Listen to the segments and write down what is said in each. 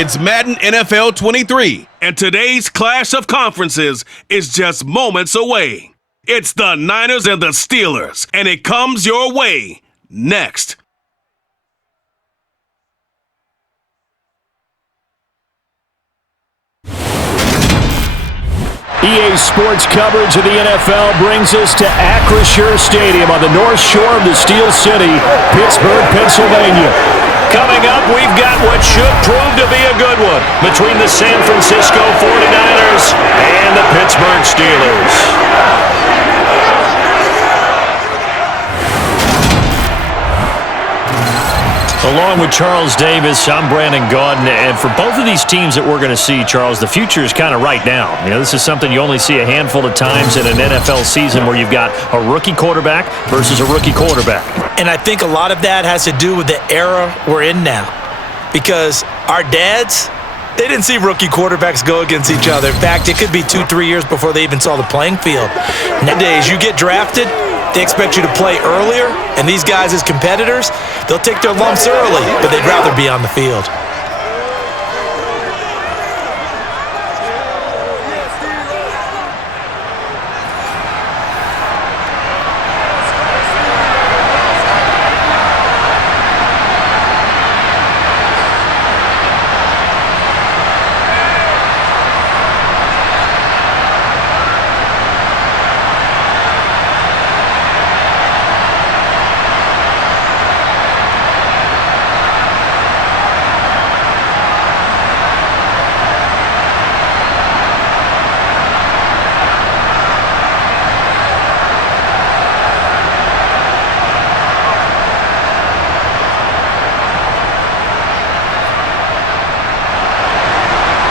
It's Madden NFL 23, and today's clash of conferences is just moments away. It's the Niners and the Steelers, and it comes your way next. EA Sports coverage of the NFL brings us to Acrisure Stadium on the north shore of the Steel City, Pittsburgh, Pennsylvania. Coming up, we've got what should prove to be a good one between the San Francisco 49ers and the Pittsburgh Steelers. Along with Charles Davis, I'm Brandon Gaudin, and for both of these teams that we're going to see, Charles, the future is kind of right now. You know, this is something you only see a handful of times in an NFL season where you've got a rookie quarterback versus a rookie quarterback. And I think a lot of that has to do with the era we're in now, because our dads, they didn't see rookie quarterbacks go against each other. In fact, it could be 2-3 years before they even saw the playing field. Nowadays, you get drafted, they expect you to play earlier, and these guys as competitors, they'll take their lumps early, but they'd rather be on the field.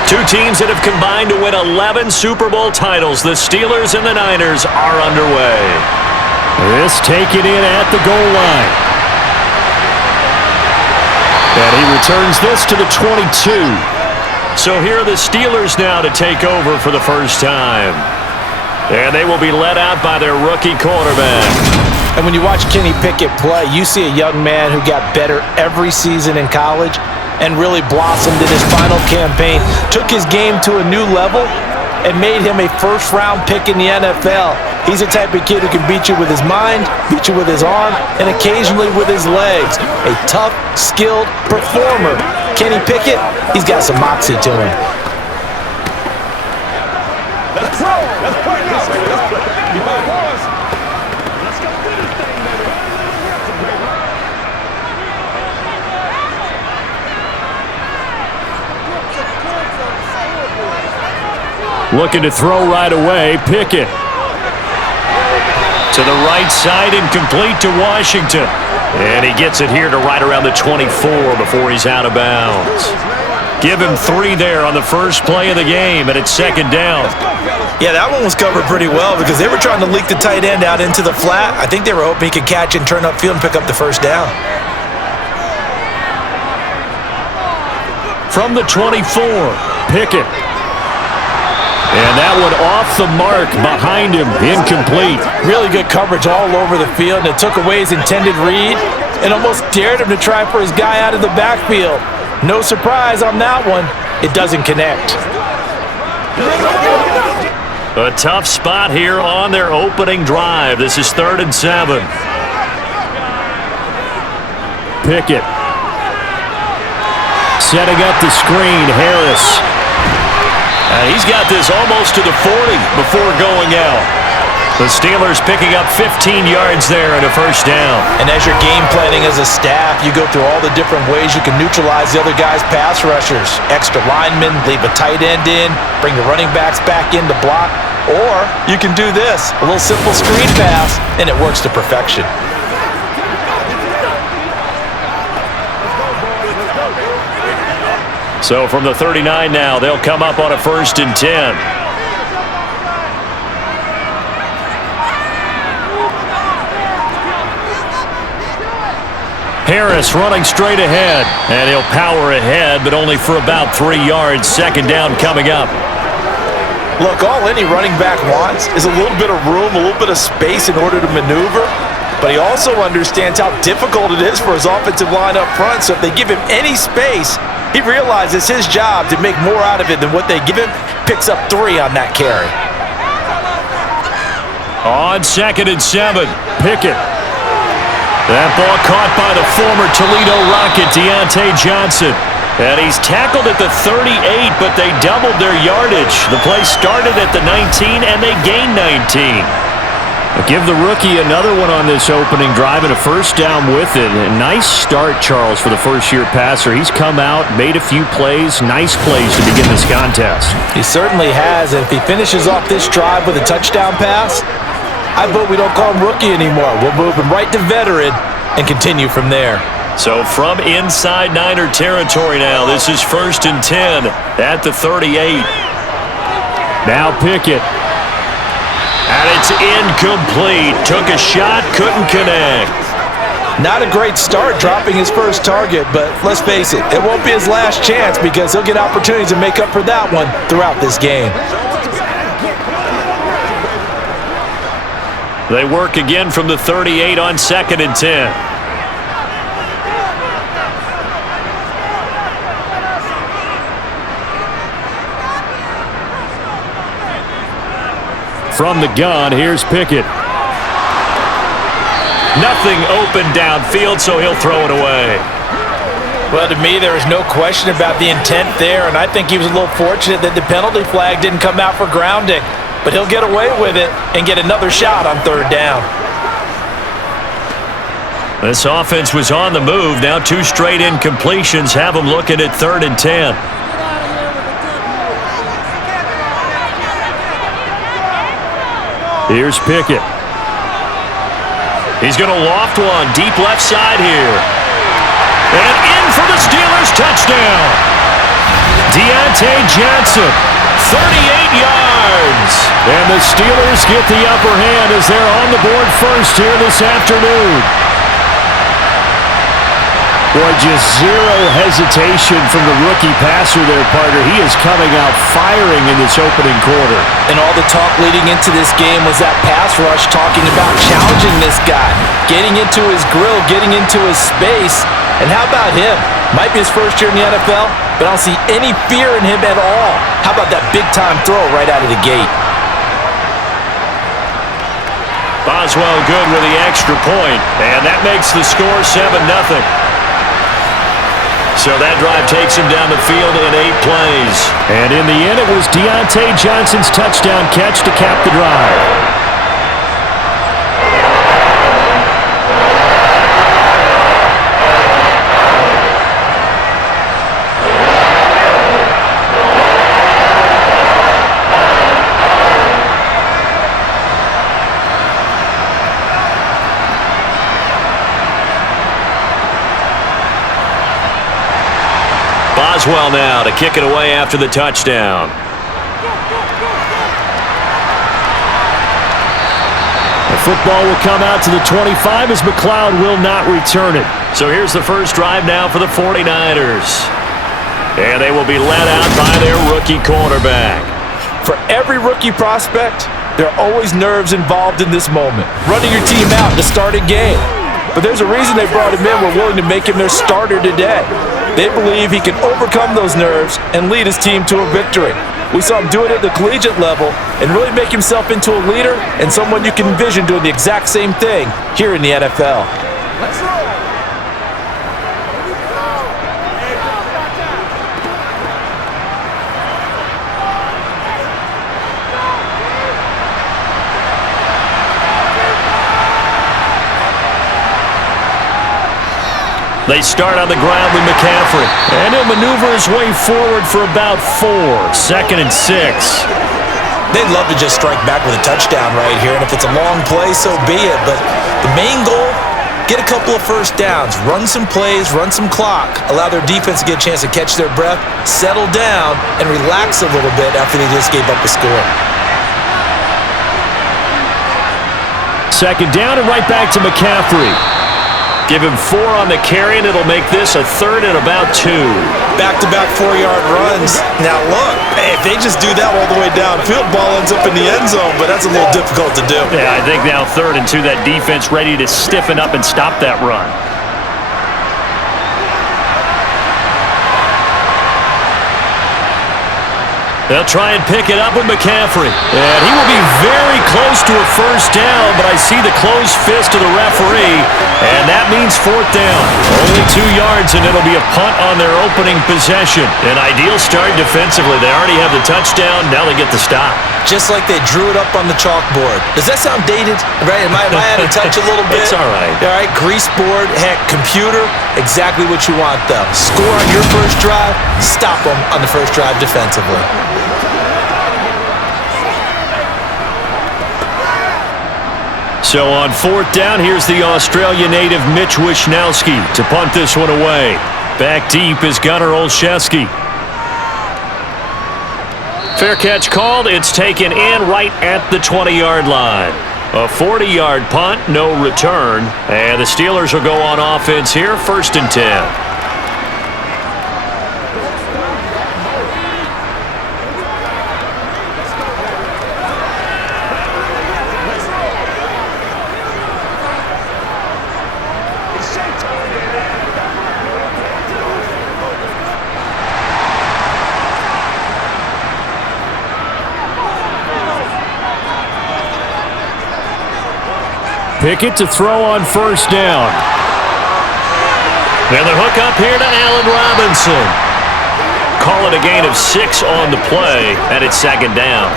Two teams that have combined to win 11 Super Bowl titles. The Steelers and the Niners are underway. This taken in at the goal line. And he returns this to the 22. So here are the Steelers now to take over for the first time. And they will be led out by their rookie quarterback. And when you watch Kenny Pickett play, you see a young man who got better every season in college and really blossomed in his final campaign, took his game to a new level, and made him a first-round pick in the NFL. He's the type of kid who can beat you with his mind, beat you with his arm, and occasionally with his legs. A tough, skilled performer. Kenny Pickett, he's got some moxie to him. Looking to throw right away, Pickett. To the right side and complete to Washington. And he gets it here to right around the 24 before he's out of bounds. Give him 3 there on the first play of the game, and it's second down. Yeah, that one was covered pretty well because they were trying to leak the tight end out into the flat. I think they were hoping he could catch and turn upfield and pick up the first down. From the 24, Pickett. And that one off the mark behind him, incomplete. Really good coverage all over the field, and it took away his intended read and almost dared him to try for his guy out of the backfield. No surprise on that one. It doesn't connect. A tough spot here on their opening drive. This is 3rd and 7. Pickett. Setting up the screen, Harris. He's got this almost to the 40 before going out. The Steelers picking up 15 yards there and a first down. And as you're game planning as a staff, you go through all the different ways you can neutralize the other guy's pass rushers. Extra linemen, leave a tight end in, bring the running backs back in to block. Or you can do this, a little simple screen pass, and it works to perfection. So from the 39 now, they'll come up on a 1st and 10. Harris running straight ahead, and he'll power ahead, but only for about 3 yards. Second down coming up. Look, all any running back wants is a little bit of room, a little bit of space in order to maneuver. But he also understands how difficult it is for his offensive line up front. So if they give him any space, He realizes his job to make more out of it than what they give him. Picks up 3 on that carry. On 2nd and 7, Pickett. That ball caught by the former Toledo Rocket, Deontay Johnson. And he's tackled at the 38, but they doubled their yardage. The play started at the 19, and they gained 19. Give the rookie another one on this opening drive and a first down with it. A nice start, Charles, for the first-year passer. He's come out, made a few plays, nice plays to begin this contest. He certainly has, and if he finishes off this drive with a touchdown pass, I vote we don't call him rookie anymore. We'll move him right to veteran and continue from there. So from inside Niner territory now, this is 1st and 10 at the 38. Now Pickett. And it's incomplete. Took a shot, couldn't connect. Not a great start dropping his first target, but let's face it, it won't be his last chance because he'll get opportunities to make up for that one throughout this game. They work again from the 38 on 2nd and 10. From the gun, here's Pickett. Nothing open downfield, so he'll throw it away. Well, to me, there is no question about the intent there, and I think he was a little fortunate that the penalty flag didn't come out for grounding. But he'll get away with it and get another shot on 3rd down. This offense was on the move. Now 2 straight incompletions have them looking at 3rd and 10. Here's Pickett. He's going to loft one deep left side here. And in for the Steelers touchdown. Deontay Johnson, 38 yards. And the Steelers get the upper hand as they're on the board first here this afternoon. Boy, just zero hesitation from the rookie passer there, partner. He is coming out firing in this opening quarter. And all the talk leading into this game was that pass rush talking about challenging this guy, getting into his grill, getting into his space. And how about him? Might be his first year in the NFL, but I don't see any fear in him at all. How about that big-time throw right out of the gate? Boswell good with the extra point, and that makes the score 7-0. So that drive takes him down the field in 8 plays. And in the end, it was Deontay Johnson's touchdown catch to cap the drive. Boswell now to kick it away after the touchdown. The football will come out to the 25 as McLeod will not return it. So here's the first drive now for the 49ers. And they will be led out by their rookie quarterback. For every rookie prospect, there are always nerves involved in this moment. Running your team out to start a game. But there's a reason they brought him in. We're willing to make him their starter today. They believe he can overcome those nerves and lead his team to a victory. We saw him do it at the collegiate level and really make himself into a leader and someone you can envision doing the exact same thing here in the NFL. Let's roll. They start on the ground with McCaffrey. And he'll maneuver his way forward for about 4. 2nd and 6. They'd love to just strike back with a touchdown right here, and if it's a long play, so be it. But the main goal, get a couple of first downs, run some plays, run some clock, allow their defense to get a chance to catch their breath, settle down, and relax a little bit after they just gave up a score. 2nd down and right back to McCaffrey. Give him 4 on the carry, and it'll make this a 3rd and about 2. Back-to-back 4-yard runs. Now look, if they just do that all the way downfield, ball ends up in the end zone, but that's a little difficult to do. Yeah, I think now 3rd and 2, that defense ready to stiffen up and stop that run. They'll try and pick it up with McCaffrey. And he will be very close to a first down, but I see the closed fist of the referee, and that means fourth down. Only 2 yards, and it'll be a punt on their opening possession. An ideal start defensively. They already have the touchdown. Now they get the stop. Just like they drew it up on the chalkboard. Does that sound dated? Right? Am I out of touch a little bit? It's all right. All right, grease board, heck, computer, exactly what you want, though. Score on your first drive, stop them on the first drive defensively. So on fourth down, here's the Australia native Mitch Wishnowsky to punt this one away. Back deep is Gunnar Olszewski. Fair catch called. It's taken in right at the 20-yard line. A 40-yard punt, no return. And the Steelers will go on offense here, 1st and 10. Pickett to throw on first down. And the hook up here to Allen Robinson. Call it a gain of 6 on the play, and it's 2nd down.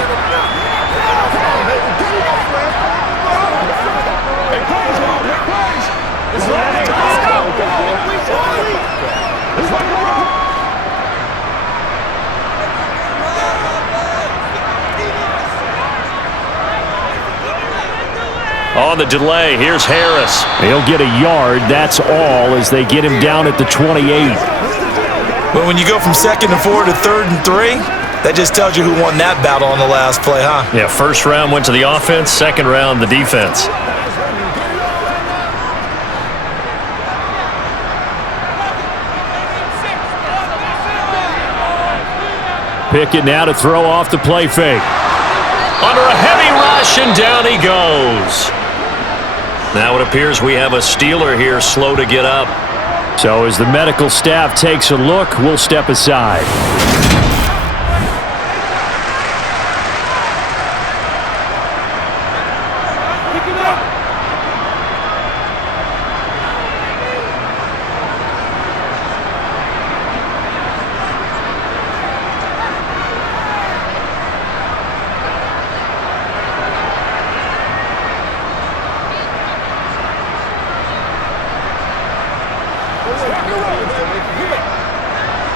On the delay, here's Harris. He'll get a yard, that's all, as they get him down at the 28. But when you go from 2nd and 4 to 3rd and 3, that just tells you who won that battle on the last play, huh? Yeah, first round went to the offense, second round the defense. Pickett now to throw off the play fake. Under a heavy rush, and down he goes. Now it appears we have a Steeler here slow to get up. So as the medical staff takes a look, we'll step aside.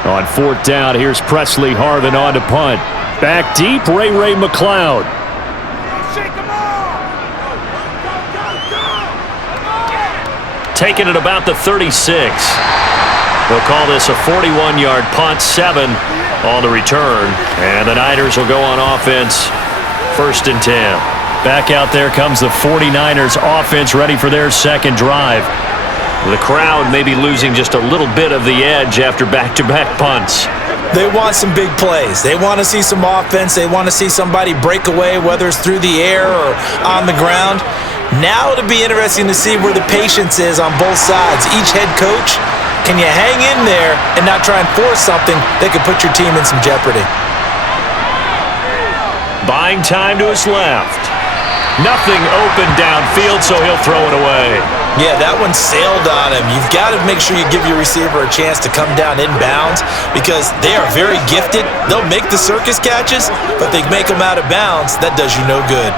On 4th down, here's Presley Harvin on to punt. Back deep, Ray McLeod. Taking it about the 36. They'll call this a 41-yard punt, 7 on the return. And the Niners will go on offense, 1st and 10. Back out there comes the 49ers offense, ready for their second drive. The crowd may be losing just a little bit of the edge after back-to-back punts. They want some big plays. They want to see some offense. They want to see somebody break away, whether it's through the air or on the ground. Now it'll be interesting to see where the patience is on both sides. Each head coach, can you hang in there and not try and force something that could put your team in some jeopardy? Buying time to his left. Nothing open downfield, so he'll throw it away. Yeah, that one sailed on him. You've got to make sure you give your receiver a chance to come down inbounds because they are very gifted. They'll make the circus catches, but they make them out of bounds. That does you no good.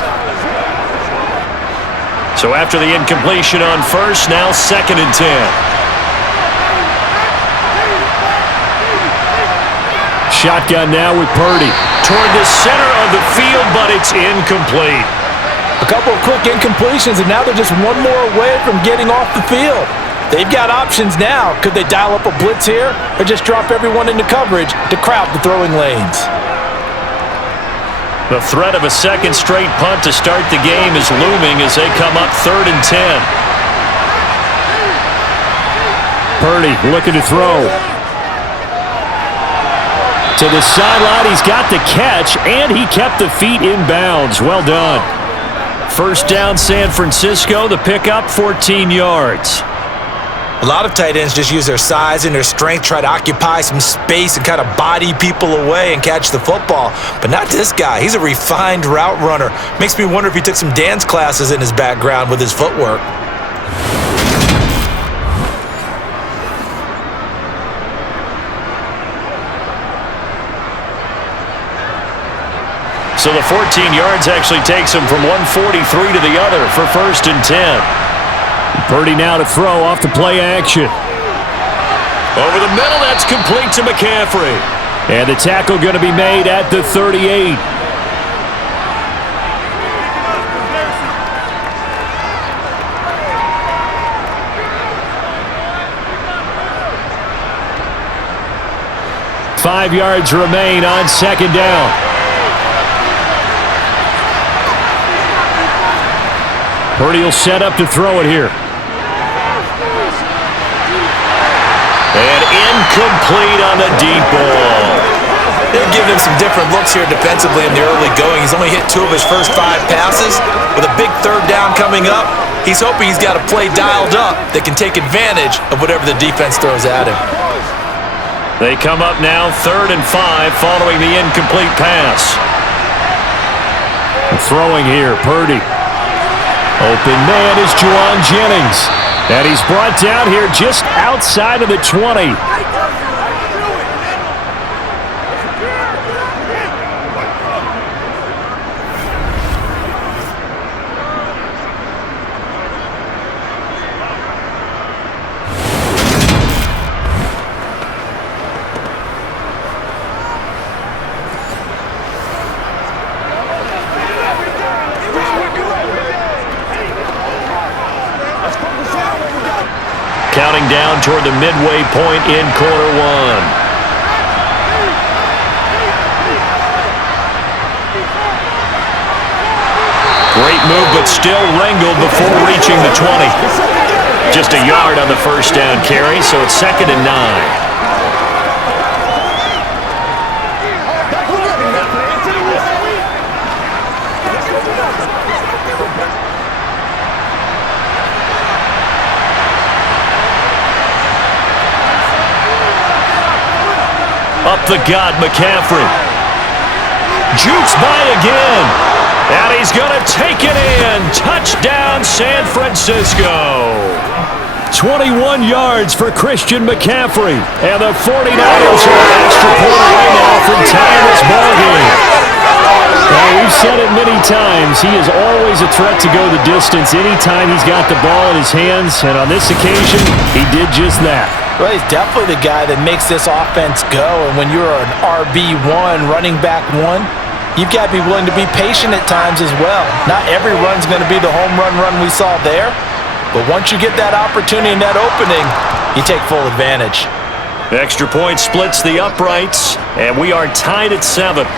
So after the incompletion on first, now 2nd and 10. Shotgun now with Purdy. Toward the center of the field, but it's incomplete. A couple of quick incompletions, and now they're just one more away from getting off the field. They've got options now. Could they dial up a blitz here or just drop everyone into coverage to crowd the throwing lanes? The threat of a second straight punt to start the game is looming as they come up 3rd and 10. Purdy looking to throw. To the sideline, he's got the catch, and he kept the feet in bounds. Well done. First down, San Francisco. The pickup, 14 yards. A lot of tight ends just use their size and their strength, try to occupy some space and kind of body people away and catch the football. But not this guy. He's a refined route runner. Makes me wonder if he took some dance classes in his background with his footwork. So the 14 yards actually takes him from 143 to the other for 1st and 10. Purdy now to throw off the play action. Over the middle, that's complete to McCaffrey. And the tackle going to be made at the 38. Five yards remain on 2nd down. Purdy will set up to throw it here. And incomplete on the deep ball. They're giving him some different looks here defensively in the early going. He's only hit 2 of his first 5 passes. With a big 3rd down coming up, he's hoping he's got a play dialed up that can take advantage of whatever the defense throws at him. They come up now 3rd and 5 following the incomplete pass. Throwing here, Purdy. Open man is Juwan Jennings. And he's brought down here just outside of the 20. Counting down toward the midway point in quarter 1. Great move, but still wrangled before reaching the 20. Just a yard on the 1st down carry, so it's 2nd and 9. Up the gut, McCaffrey. Jukes by again. And he's going to take it in. Touchdown, San Francisco. 21 yards for Christian McCaffrey. And the 49ers are an extra point away now from tying this ballgame. Well, we've said it many times. He is always a threat to go the distance anytime he's got the ball in his hands. And on this occasion, he did just that. Well, he's definitely the guy that makes this offense go. And when you're an RB1, running back 1, you've got to be willing to be patient at times as well. Not every run's going to be the home run we saw there. But once you get that opportunity and that opening, you take full advantage. The extra point splits the uprights, and we are tied at 7.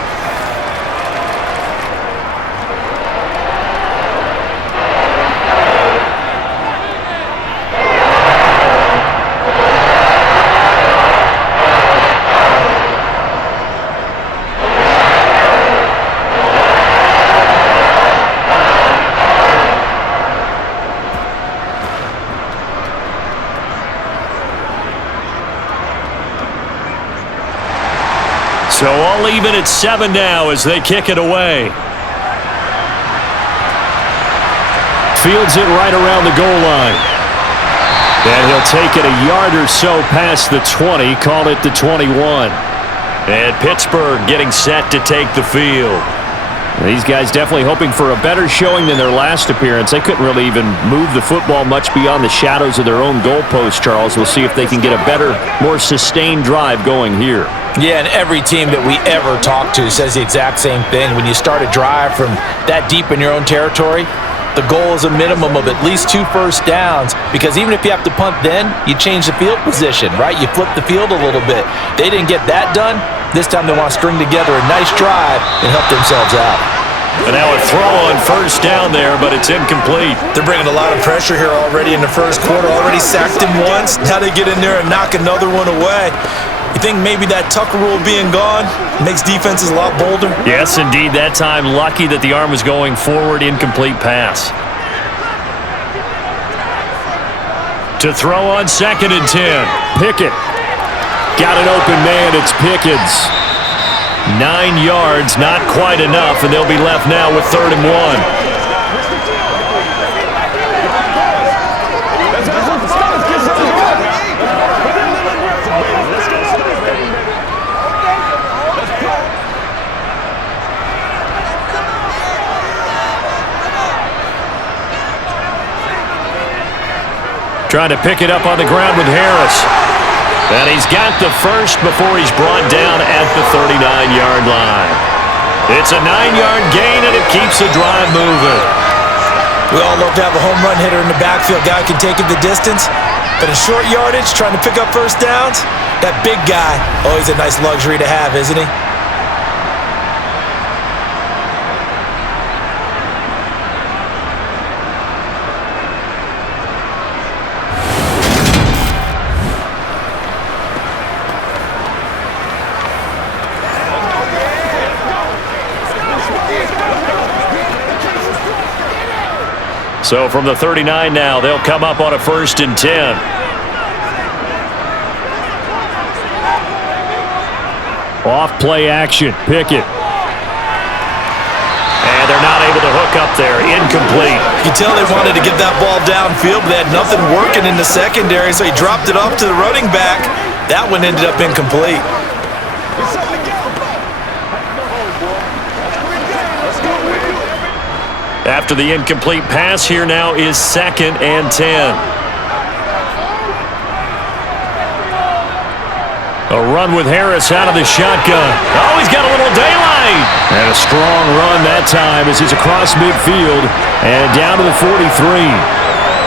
So all even at 7 now as they kick it away. Fields it right around the goal line. And he'll take it a yard or so past the 20, call it the 21. And Pittsburgh getting set to take the field. These guys definitely hoping for a better showing than their last appearance. They couldn't really even move the football much beyond the shadows of their own goalpost, Charles. We'll see if they can get a better, more sustained drive going here. Yeah, and every team that we ever talk to says the exact same thing. When you start a drive from that deep in your own territory, the goal is a minimum of at least 2 first downs, because even if you have to punt then, you change the field position, right? You flip the field a little bit. They didn't get that done. This time they want to string together a nice drive and help themselves out. And now a throw on first down there, but it's incomplete. They're bringing a lot of pressure here already in the first quarter. Already sacked him once. Now they get in there and knock another one away. You think maybe that Tucker rule being gone makes defenses a lot bolder? Yes, indeed. That time, lucky that the arm was going forward, incomplete pass. To throw on 2nd and 10. Pickett. Got an open man. It's Pickens. 9 yards, not quite enough, and they'll be left now with 3rd and 1. Trying to pick it up on the ground with Harris. And he's got the first before he's brought down at the 39-yard line. It's a 9-yard gain, and it keeps the drive moving. We all love to have a home run hitter in the backfield. Guy can take it the distance. But in short yardage, trying to pick up first downs, that big guy, always a nice luxury to have, isn't he? So from the 39 now, they'll come up on a 1st and 10. Off play action, Pickett. And they're not able to hook up there, incomplete. You can tell they wanted to get that ball downfield, but they had nothing working in the secondary, so he dropped it off to the running back. That one ended up incomplete. After the incomplete pass, here now is 2nd and 10. A run with Harris out of the shotgun. Oh, he's got a little daylight. And a strong run that time as he's across midfield and down to the 43.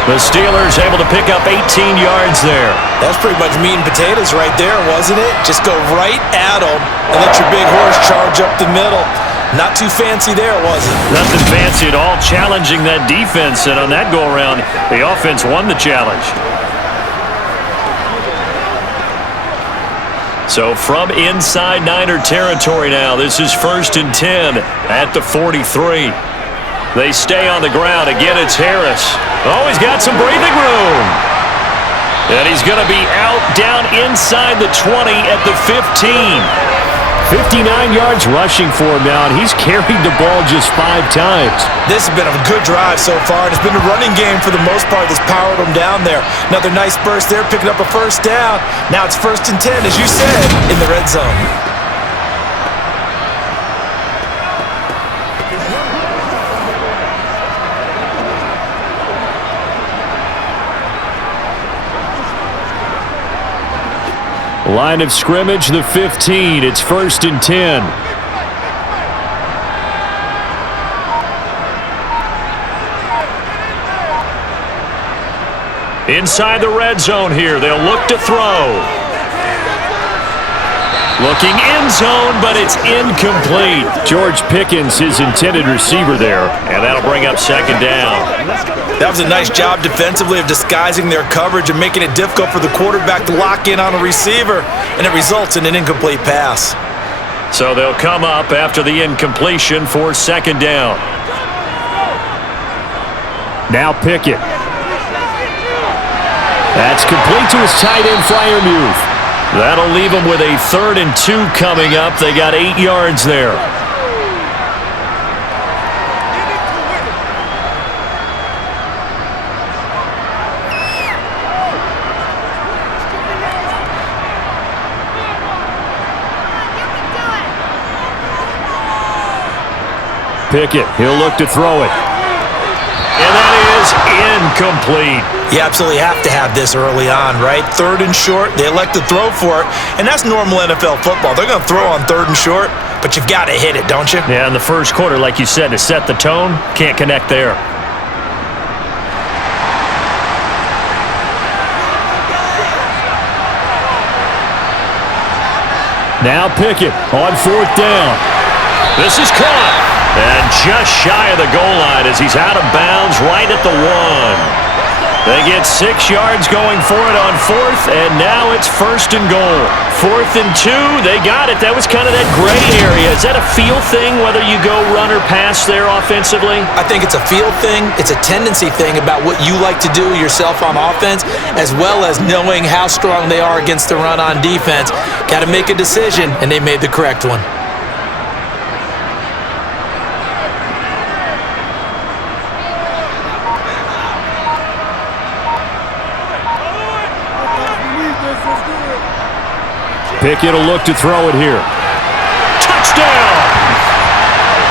The Steelers able to pick up 18 yards there. That's pretty much meat and potatoes right there, wasn't it? Just go right at them and let your big horse charge up the middle. Not too fancy there, was it? Nothing fancy at all, challenging that defense, and on that go-around, the offense won the challenge. So from inside Niner territory now, this is 1st and 10 at the 43. They stay on the ground. Again, it's Harris. Oh, he's got some breathing room. And he's going to be out down inside the 20 at the 15. 59 yards rushing for him now, and he's carried the ball just 5 times. This has been a good drive so far, and it's been a running game for the most part that's powered him down there. Another nice burst there, picking up a first down. Now it's 1st and 10, as you said, in the red zone. Line of scrimmage, the 15. It's 1st and 10. Inside the red zone here. They'll look to throw. Looking end zone, but it's incomplete. George Pickens, his intended receiver there, and that'll bring up 2nd down. That was a nice job defensively of disguising their coverage and making it difficult for the quarterback to lock in on a receiver, and it results in an incomplete pass. So they'll come up after the incompletion for 2nd down. Now Pickett. That's complete to his tight end flyer move. That'll leave them with a 3rd and 2 coming up. They got 8 yards there. Pickett, he'll look to throw it. And that is incomplete. You absolutely have to have this early on, right? 3rd and short, they elect to throw for it, and that's normal NFL football. They're going to throw on 3rd and short, but you've got to hit it, don't you? Yeah, in the first quarter, like you said, to set the tone, can't connect there. Now Pickett on 4th down. This is caught. And just shy of the goal line as he's out of bounds right at the 1. They get 6 yards going for it on 4th, and now it's 1st and goal. 4th and 2, they got it. That was kind of that gray area. Is that a feel thing, whether you go run or pass there offensively? I think it's a feel thing. It's a tendency thing about what you like to do yourself on offense, as well as knowing how strong they are against the run on defense. Got to make a decision, and they made the correct one. Pickett will look to throw it here. Touchdown!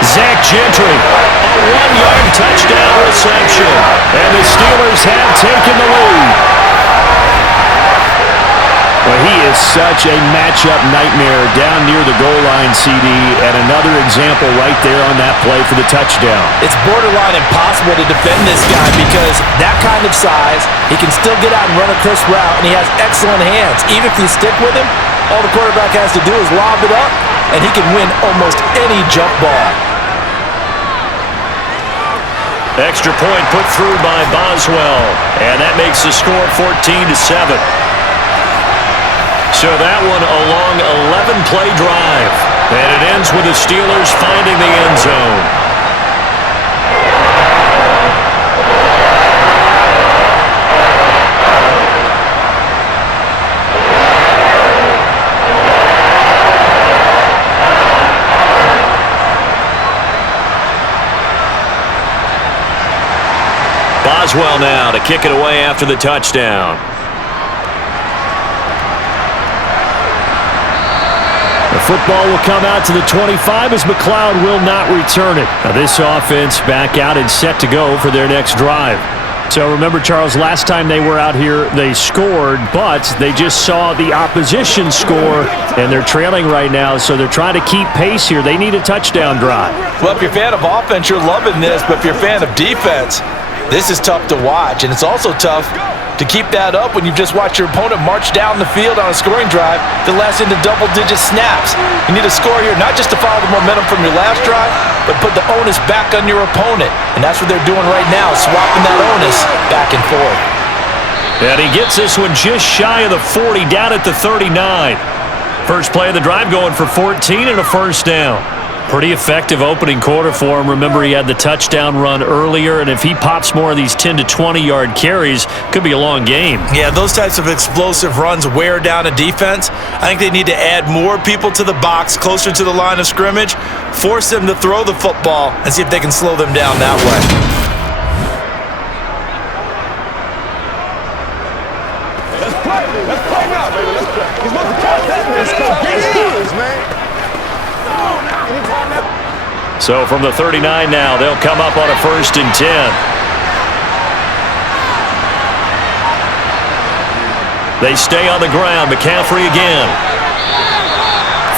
Zach Gentry, a 1-yard touchdown reception. And the Steelers have taken the lead. Well, he is such a matchup nightmare down near the goal line, CD, and another example right there on that play for the touchdown. It's borderline impossible to defend this guy because that kind of size, he can still get out and run a crisp route, and he has excellent hands. Even if you stick with him, all the quarterback has to do is lob it up, and he can win almost any jump ball. Extra point put through by Boswell, and that makes the score 14-7. So that one a long 11-play drive, and it ends with the Steelers finding the end zone. Boswell now to kick it away after the touchdown. The football will come out to the 25 as McLeod will not return it. Now this offense back out and set to go for their next drive. So remember, Charles, last time they were out here, they scored, but they just saw the opposition score, and they're trailing right now, so they're trying to keep pace here. They need a touchdown drive. Well, if you're a fan of offense, you're loving this, but if you're a fan of defense, this is tough to watch, and it's also tough to keep that up when you've just watched your opponent march down the field on a scoring drive that lasts into double-digit snaps. You need a score here, not just to follow the momentum from your last drive, but put the onus back on your opponent. And that's what they're doing right now, swapping that onus back and forth. And he gets this one just shy of the 40, down at the 39. First play of the drive going for 14 and a first down. Pretty effective opening quarter for him. Remember, he had the touchdown run earlier, and if he pops more of these 10 to 20-yard carries, could be a long game. Yeah, those types of explosive runs wear down a defense. I think they need to add more people to the box, closer to the line of scrimmage, force them to throw the football, and see if they can slow them down that way. So from the 39 now, they'll come up on a 1st and 10. They stay on the ground. McCaffrey again.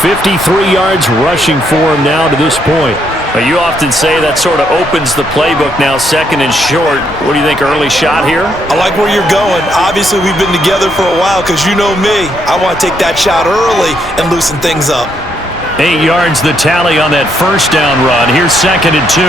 53 yards rushing for him now to this point. Now, you often say that sort of opens the playbook now, 2nd and short. What do you think, early shot here? I like where you're going. Obviously, we've been together for a while because you know me. I want to take that shot early and loosen things up. 8 yards the tally on that first down run. Here's 2nd and 2.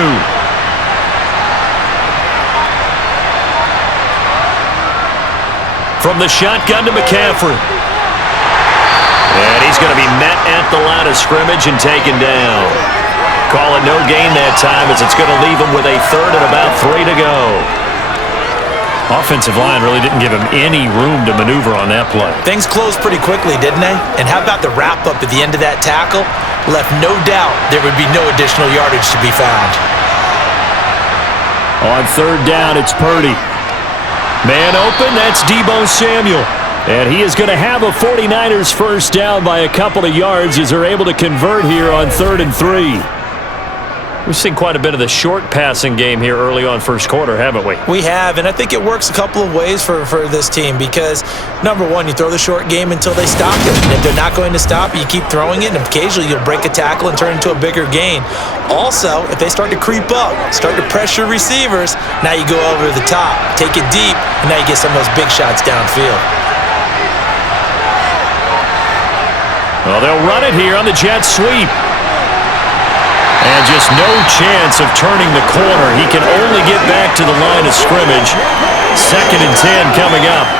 From the shotgun to McCaffrey. And he's going to be met at the line of scrimmage and taken down. Call it no gain that time as it's going to leave him with a 3rd and about 3 to go. Offensive line really didn't give him any room to maneuver on that play. Things closed pretty quickly, didn't they? And how about the wrap-up at the end of that tackle? Left no doubt there would be no additional yardage to be found. On 3rd down, it's Purdy. Man open, that's Deebo Samuel. And he is going to have a 49ers first down by a couple of yards as they're able to convert here on 3rd and 3. We've seen quite a bit of the short passing game here early on first quarter, haven't we? We have, and I think it works a couple of ways for this team because, number one, you throw the short game until they stop it. And if they're not going to stop it, you keep throwing it, and occasionally you'll break a tackle and turn it into a bigger gain. Also, if they start to creep up, start to pressure receivers, now you go over the top, take it deep, and now you get some of those big shots downfield. Well, they'll run it here on the jet sweep. And just no chance of turning the corner. He can only get back back to the line of scrimmage. 2nd and 10 coming up.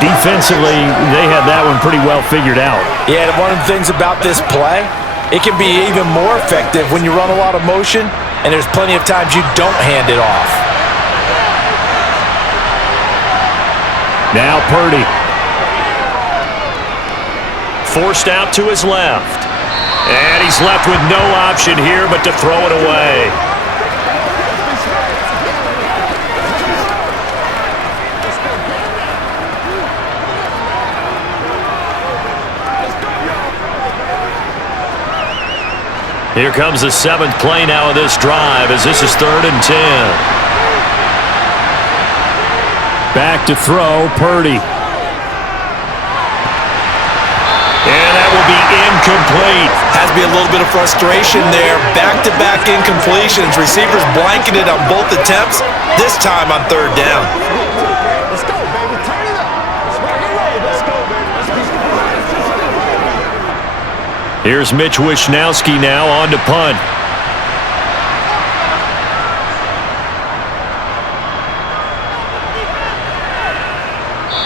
Defensively, they have that one pretty well figured out. Yeah, and one of the things about this play, it can be even more effective when you run a lot of motion, and there's plenty of times you don't hand it off. Now Purdy. Forced out to his left. And he's left with no option here but to throw it away. Here comes the 7th play now of this drive as this is 3rd and 10. Back to throw, Purdy. And that will be incomplete. Has to be a little bit of frustration there. Back-to-back incompletions. Receivers blanketed on both attempts, this time on 3rd down. Let's go, baby. Turn it up. Let's rock and roll. Let's go, baby. Here's Mitch Wishnowski now on to punt.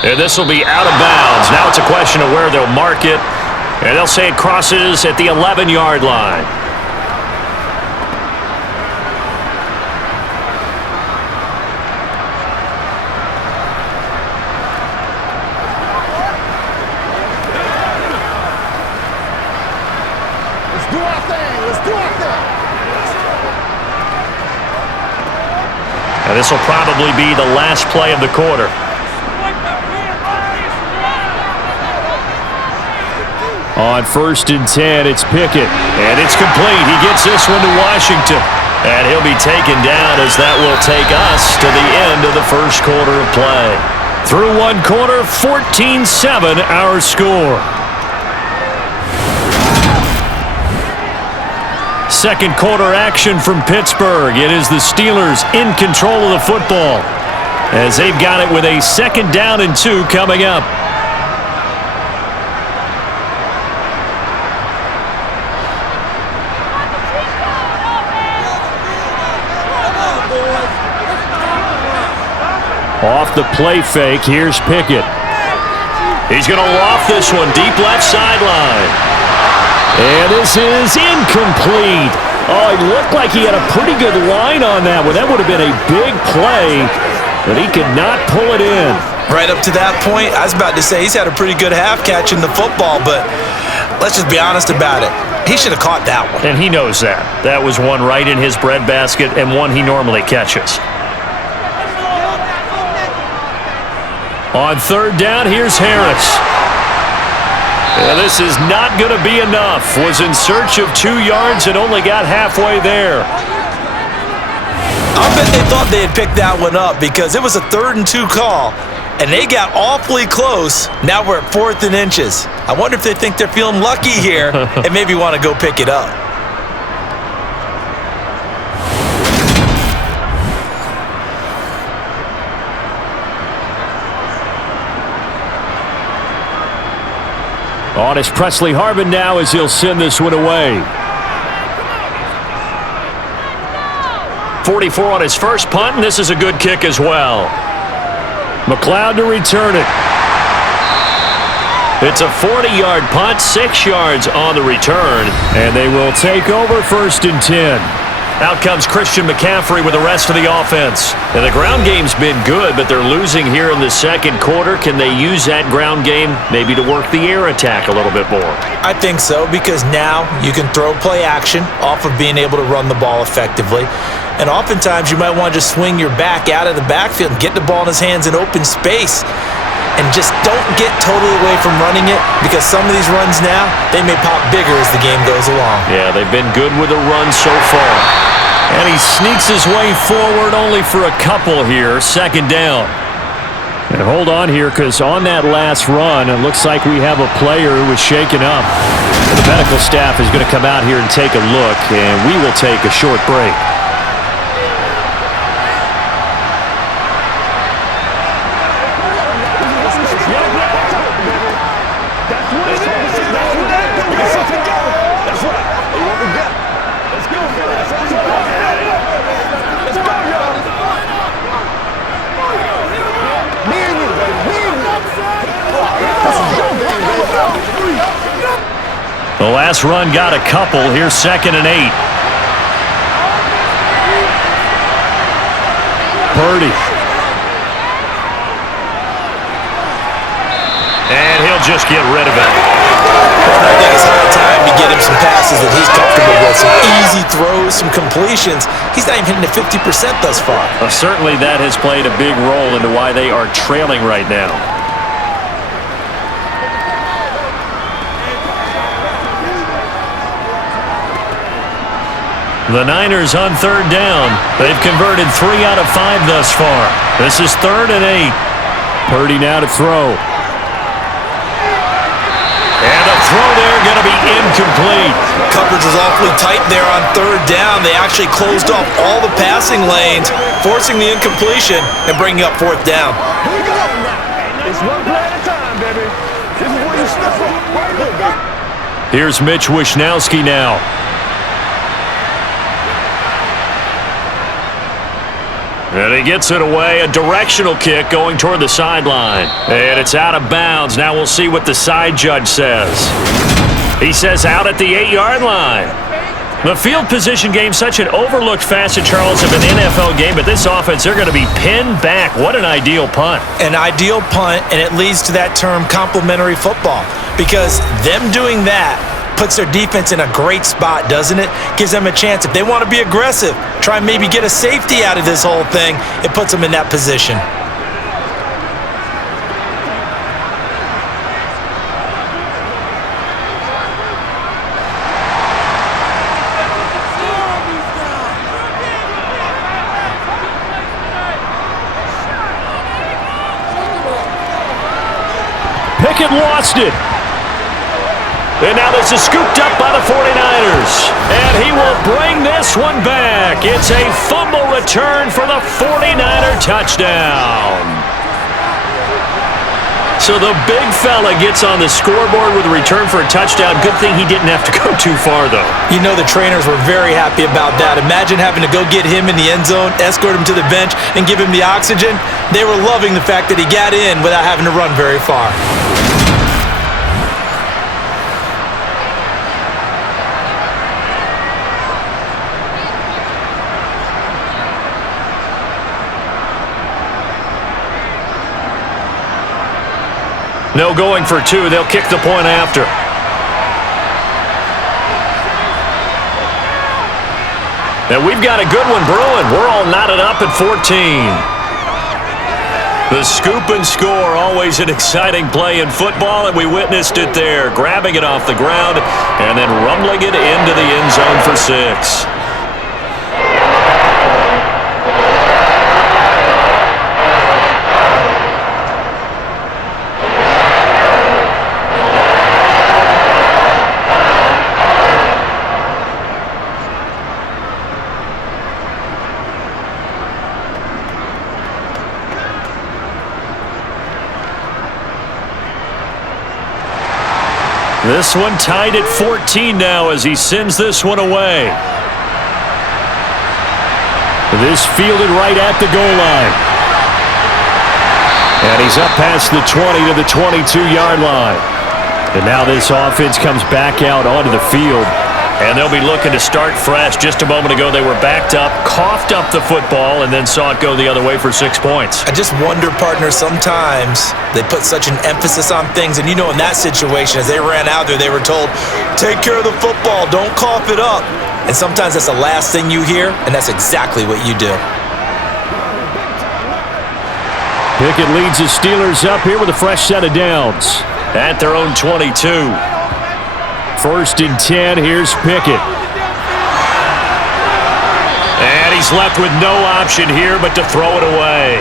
And this will be out of bounds. Now it's a question of where they'll mark it. And they'll say it crosses at the 11-yard line. Let's do our thing. Let's do our thing. And this will probably be the last play of the quarter. On 1st and 10, it's Pickett. And it's complete. He gets this one to Washington. And he'll be taken down as that will take us to the end of the first quarter of play. Through one quarter, 14-7 our score. Second quarter action from Pittsburgh. It is the Steelers in control of the football as they've got it with a 2nd down and 2 coming up. Off the play fake, here's Pickett. He's going to loft this one deep left sideline. And this is incomplete. Oh, it looked like he had a pretty good line on that one. That would have been a big play, but he could not pull it in. Right up to that point, I was about to say he's had a pretty good half catching the football, but let's just be honest about it. He should have caught that one. And he knows that. That was one right in his breadbasket and one he normally catches. On 3rd down, here's Harris. And this is not going to be enough. Was in search of 2 yards and only got halfway there. I'll bet they thought they had picked that one up because it was a 3rd and 2 call, and they got awfully close. Now we're at 4th and inches. I wonder if they think they're feeling lucky here and maybe want to go pick it up. On is Presley Harvin now as he'll send this one away. 44 on his first punt, and this is a good kick as well. McLeod to return it. It's a 40-yard punt, 6 yards on the return. And they will take over 1st and 10. Out comes Christian McCaffrey with the rest of the offense. And the ground game's been good, but they're losing here in the second quarter. Can they use that ground game maybe to work the air attack a little bit more? I think so, because now you can throw play action off of being able to run the ball effectively. And oftentimes you might want to just swing your back out of the backfield and get the ball in his hands in open space. And just don't get totally away from running it, because some of these runs now, they may pop bigger as the game goes along. Yeah, they've been good with the run so far. And he sneaks his way forward only for a couple here. 2nd down. And hold on here, because on that last run, it looks like we have a player who was shaken up. The medical staff is going to come out here and take a look, and we will take a short break. The last run got a couple. Here's 2nd and 8. Purdy. And he'll just get rid of it. I think it's high time to get him some passes that he's comfortable with. Some easy throws, some completions. He's not even hitting the 50% thus far. Certainly that has played a big role into why they are trailing right now. The Niners on 3rd down. They've converted 3 out of 5 thus far. This is 3rd and 8. Purdy now to throw. And the throw there going to be incomplete. Coverage was awfully tight there on 3rd down. They actually closed off all the passing lanes, forcing the incompletion and bringing up 4th down. Here we go now. It's one play at a time, baby. This is where you step up. Right here, baby. Here's Mitch Wishnowski now. And he gets it away. A directional kick going toward the sideline. And it's out of bounds. Now we'll see what the side judge says. He says out at the 8-yard line. The field position game, such an overlooked facet, Charles, of an NFL game, but this offense, they're going to be pinned back. What an ideal punt. An ideal punt, and it leads to that term complementary football, because them doing that puts their defense in a great spot, doesn't it? Gives them a chance. If they want to be aggressive, try and maybe get a safety out of this whole thing, it puts them in that position. Pickett lost it. And now this is scooped up by the 49ers. And he will bring this one back. It's a fumble return for the 49er touchdown. So the big fella gets on the scoreboard with a return for a touchdown. Good thing he didn't have to go too far, though. You know the trainers were very happy about that. Imagine having to go get him in the end zone, escort him to the bench, and give him the oxygen. They were loving the fact that he got in without having to run very far. No going for 2. They'll kick the point after. And we've got a good one brewing. We're all knotted up at 14. The scoop and score, always an exciting play in football, and we witnessed it there. Grabbing it off the ground and then rumbling it into the end zone for 6. This one tied at 14 now as he sends this one away. This fielded right at the goal line. And he's up past the 20 to the 22-yard line. And now this offense comes back out onto the field. And they'll be looking to start fresh. Just a moment ago, they were backed up, coughed up the football, and then saw it go the other way for 6 points. I just wonder, partner, sometimes they put such an emphasis on things. And you know, in that situation, as they ran out there, they were told, take care of the football, don't cough it up. And sometimes that's the last thing you hear, and that's exactly what you do. Pickett leads the Steelers up here with a fresh set of downs at their own 22. 1st and 10, here's Pickett. And he's left with no option here but to throw it away.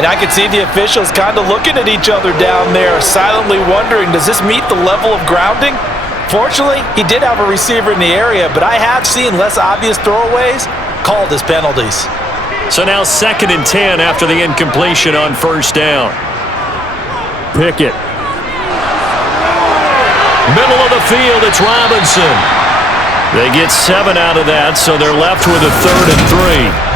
And I could see the officials kind of looking at each other down there, silently wondering, does this meet the level of grounding? Fortunately, he did have a receiver in the area, but I have seen less obvious throwaways called as penalties. So now 2nd and 10 after the incompletion on 1st down. Pickett. Middle of the field, it's Robinson. They get 7 out of that, so they're left with a 3rd and 3.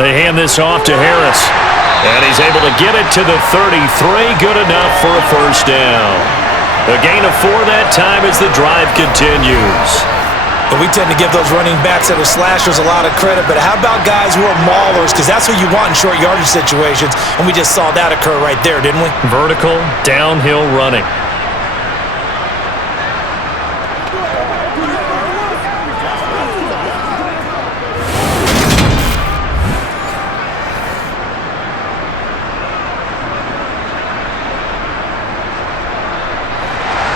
They hand this off to Harris. And he's able to get it to the 33. Good enough for a first down. A gain of 4 that time as the drive continues. And we tend to give those running backs that are slashers a lot of credit, but how about guys who are maulers? Because that's what you want in short yardage situations, and we just saw that occur right there, didn't we? Vertical, downhill running.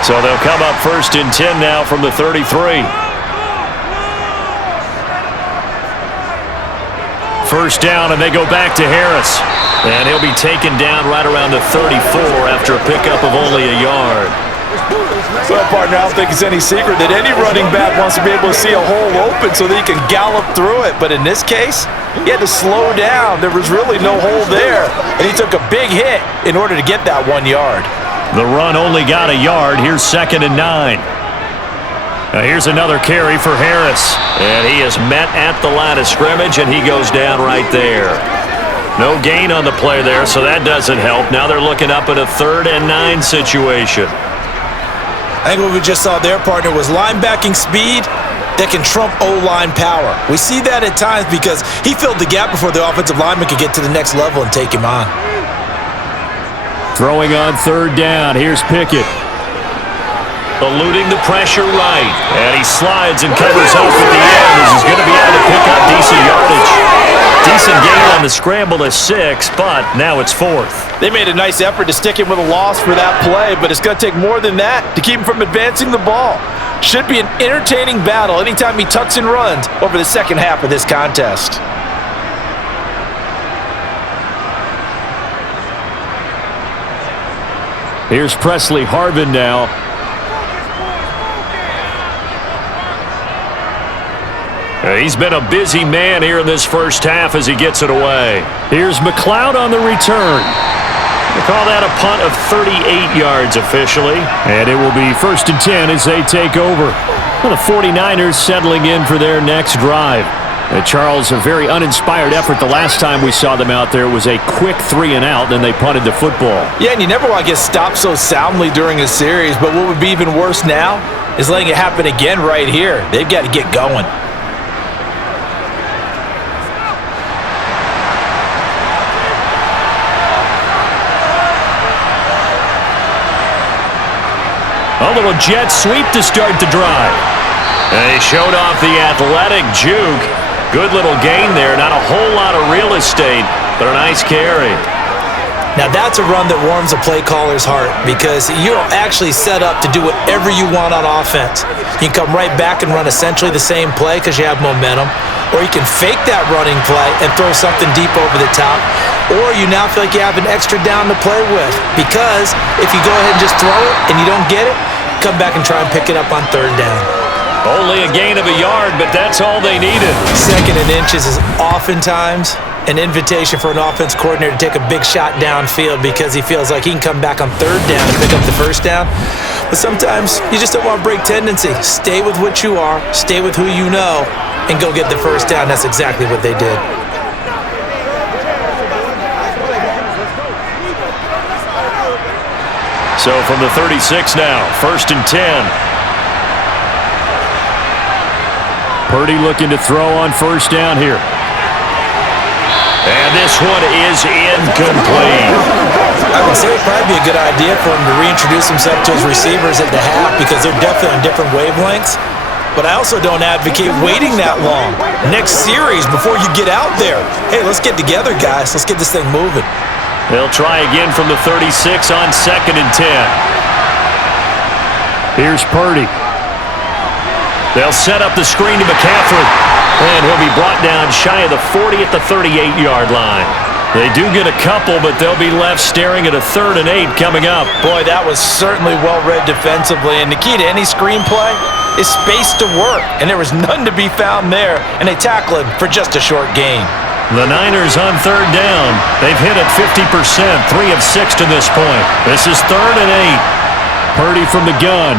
So they'll come up 1st and 10 now from the 33. First down, and they go back to Harris. And he'll be taken down right around the 34 after a pickup of only a yard. Well, partner, I don't think it's any secret that any running back wants to be able to see a hole open so that he can gallop through it. But in this case, he had to slow down. There was really no hole there. And he took a big hit in order to get that 1 yard. The run only got a yard. Here's 2nd and 9. Now here's another carry for Harris. And he is met at the line of scrimmage, and he goes down right there. No gain on the play there, so that doesn't help. Now they're looking up at a 3rd and 9 situation. I think what we just saw there, partner, was linebacking speed that can trump O-line power. We see that at times because he filled the gap before the offensive lineman could get to the next level and take him on. Throwing on 3rd down. Here's Pickett. Eluding the pressure right. And he slides and covers up at the end as he's going to be able to pick up decent yardage. Decent gain on the scramble to 6, but now it's 4th. They made a nice effort to stick him with a loss for that play, but it's going to take more than that to keep him from advancing the ball. Should be an entertaining battle anytime he tucks and runs over the second half of this contest. Here's Presley Harvin now. He's been a busy man here in this first half as he gets it away. Here's McLeod on the return. They call that a punt of 38 yards officially. And it will be 1st and 10 as they take over. Well, the 49ers settling in for their next drive. Charles, a very uninspired effort the last time we saw them out there. It was a quick 3 and out, then they punted the football. Yeah, and you never want to get stopped so soundly during a series, but what would be even worse now is letting it happen again right here. They've got to get going. A little jet sweep to start the drive. And he showed off the athletic juke. Good little gain there. Not a whole lot of real estate, but a nice carry. Now that's a run that warms a play caller's heart because you're actually set up to do whatever you want on offense. You can come right back and run essentially the same play because you have momentum, or you can fake that running play and throw something deep over the top, or you now feel like you have an extra down to play with because if you go ahead and just throw it and you don't get it, come back and try and pick it up on 3rd down. Only a gain of a yard, but that's all they needed. 2nd and inches is oftentimes an invitation for an offense coordinator to take a big shot downfield because he feels like he can come back on 3rd down and pick up the 1st down. But sometimes you just don't want to break tendency. Stay with what you are, stay with who you know, and go get the 1st down. That's exactly what they did. So from the 36 now, 1st and 10. Purdy looking to throw on 1st down here. And this one is incomplete. I would say it'd probably be a good idea for him to reintroduce himself to his receivers at the half because they're definitely on different wavelengths. But I also don't advocate waiting that long. Next series, before you get out there, hey, let's get together, guys. Let's get this thing moving. They'll try again from the 36 on 2nd and 10. Here's Purdy. They'll set up the screen to McCaffrey. And he'll be brought down shy of the 40 at the 38-yard line. They do get a couple, but they'll be left staring at a 3rd and 8 coming up. Boy, that was certainly well-read defensively. And the key to any screenplay is space to work. And there was none to be found there. And they tackle him for just a short gain. The Niners on 3rd down. They've hit it 50%, 3 of 6 to this point. This is 3rd and 8. Purdy from the gun.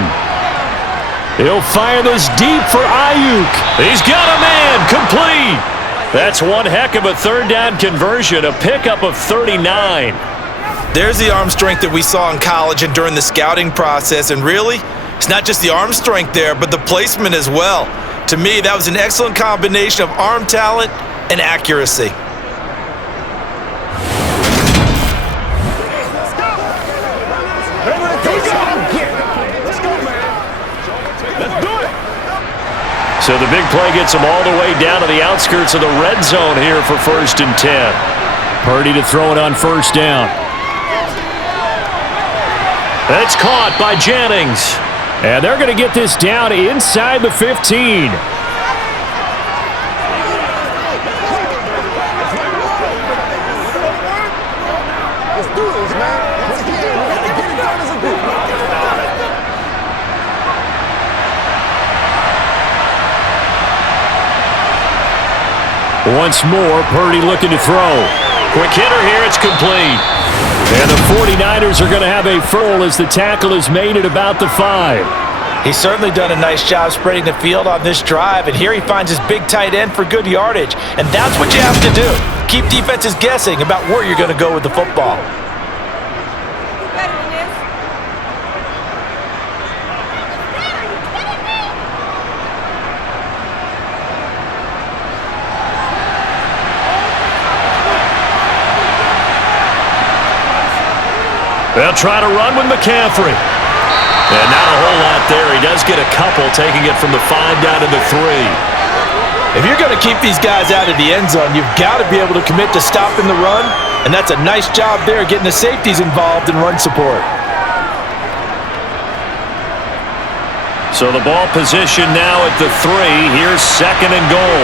He'll fire this deep for Ayuk. He's got a man, complete. That's one heck of a third down conversion, a pickup of 39. There's the arm strength that we saw in college and during the scouting process. And really, it's not just the arm strength there, but the placement as well. To me, that was an excellent combination of arm talent and accuracy. So the big play gets him all the way down to the outskirts of the red zone here for 1st and 10. Purdy to throw it on 1st down. That's caught by Jennings. And they're going to get this down inside the 15. Let's do this, man. Let's get it. Let's get it done as a group. Once more, Purdy looking to throw. Quick hitter here, it's complete. And the 49ers are going to have a full as the tackle is made at about the 5. He's certainly done a nice job spreading the field on this drive, and here he finds his big tight end for good yardage. And that's what you have to do. Keep defenses guessing about where you're going to go with the football. They'll try to run with McCaffrey. And not a whole lot there. He does get a couple, taking it from the 5 down to the 3. If you're going to keep these guys out of the end zone, you've got to be able to commit to stopping the run, and that's a nice job there getting the safeties involved in run support. So the ball position now at the 3. Here's 2nd and goal.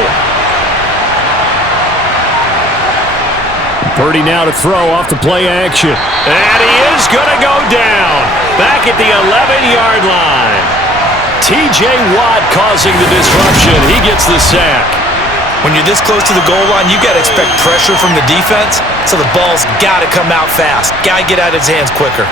Purdy now to throw off the play action. And he is going to go down. Back at the 11-yard line. T.J. Watt causing the disruption. He gets the sack. When you're this close to the goal line, you got to expect pressure from the defense, so the ball's got to come out fast. Got to get out of his hands quicker.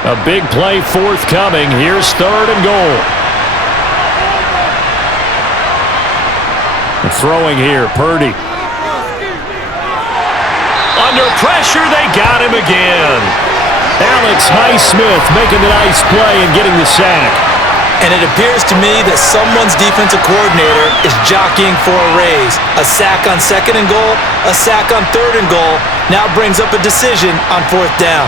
A big play forthcoming. Here's 3rd and goal. Throwing here, Purdy. Under pressure, they got him again. Alex Highsmith making the nice play and getting the sack. And it appears to me that someone's defensive coordinator is jockeying for a raise. A sack on 2nd and goal, a sack on 3rd and goal, now brings up a decision on 4th down.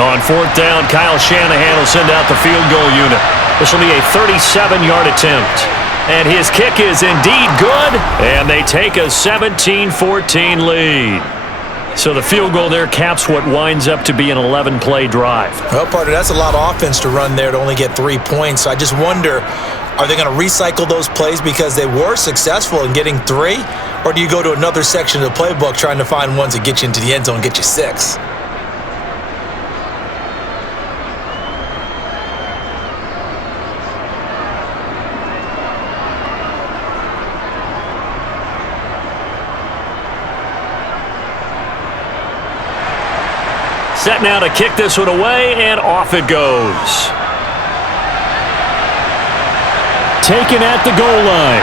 On 4th down, Kyle Shanahan will send out the field goal unit. This will be a 37-yard attempt. And his kick is indeed good, and they take a 17-14 lead. So the field goal there caps what winds up to be an 11-play drive. Well, partner, that's a lot of offense to run there to only get 3 points. So I just wonder, are they going to recycle those plays because they were successful in getting 3? Or do you go to another section of the playbook trying to find ones that get you into the end zone and get you 6? Set now to kick this one away, and off it goes. Taken at the goal line.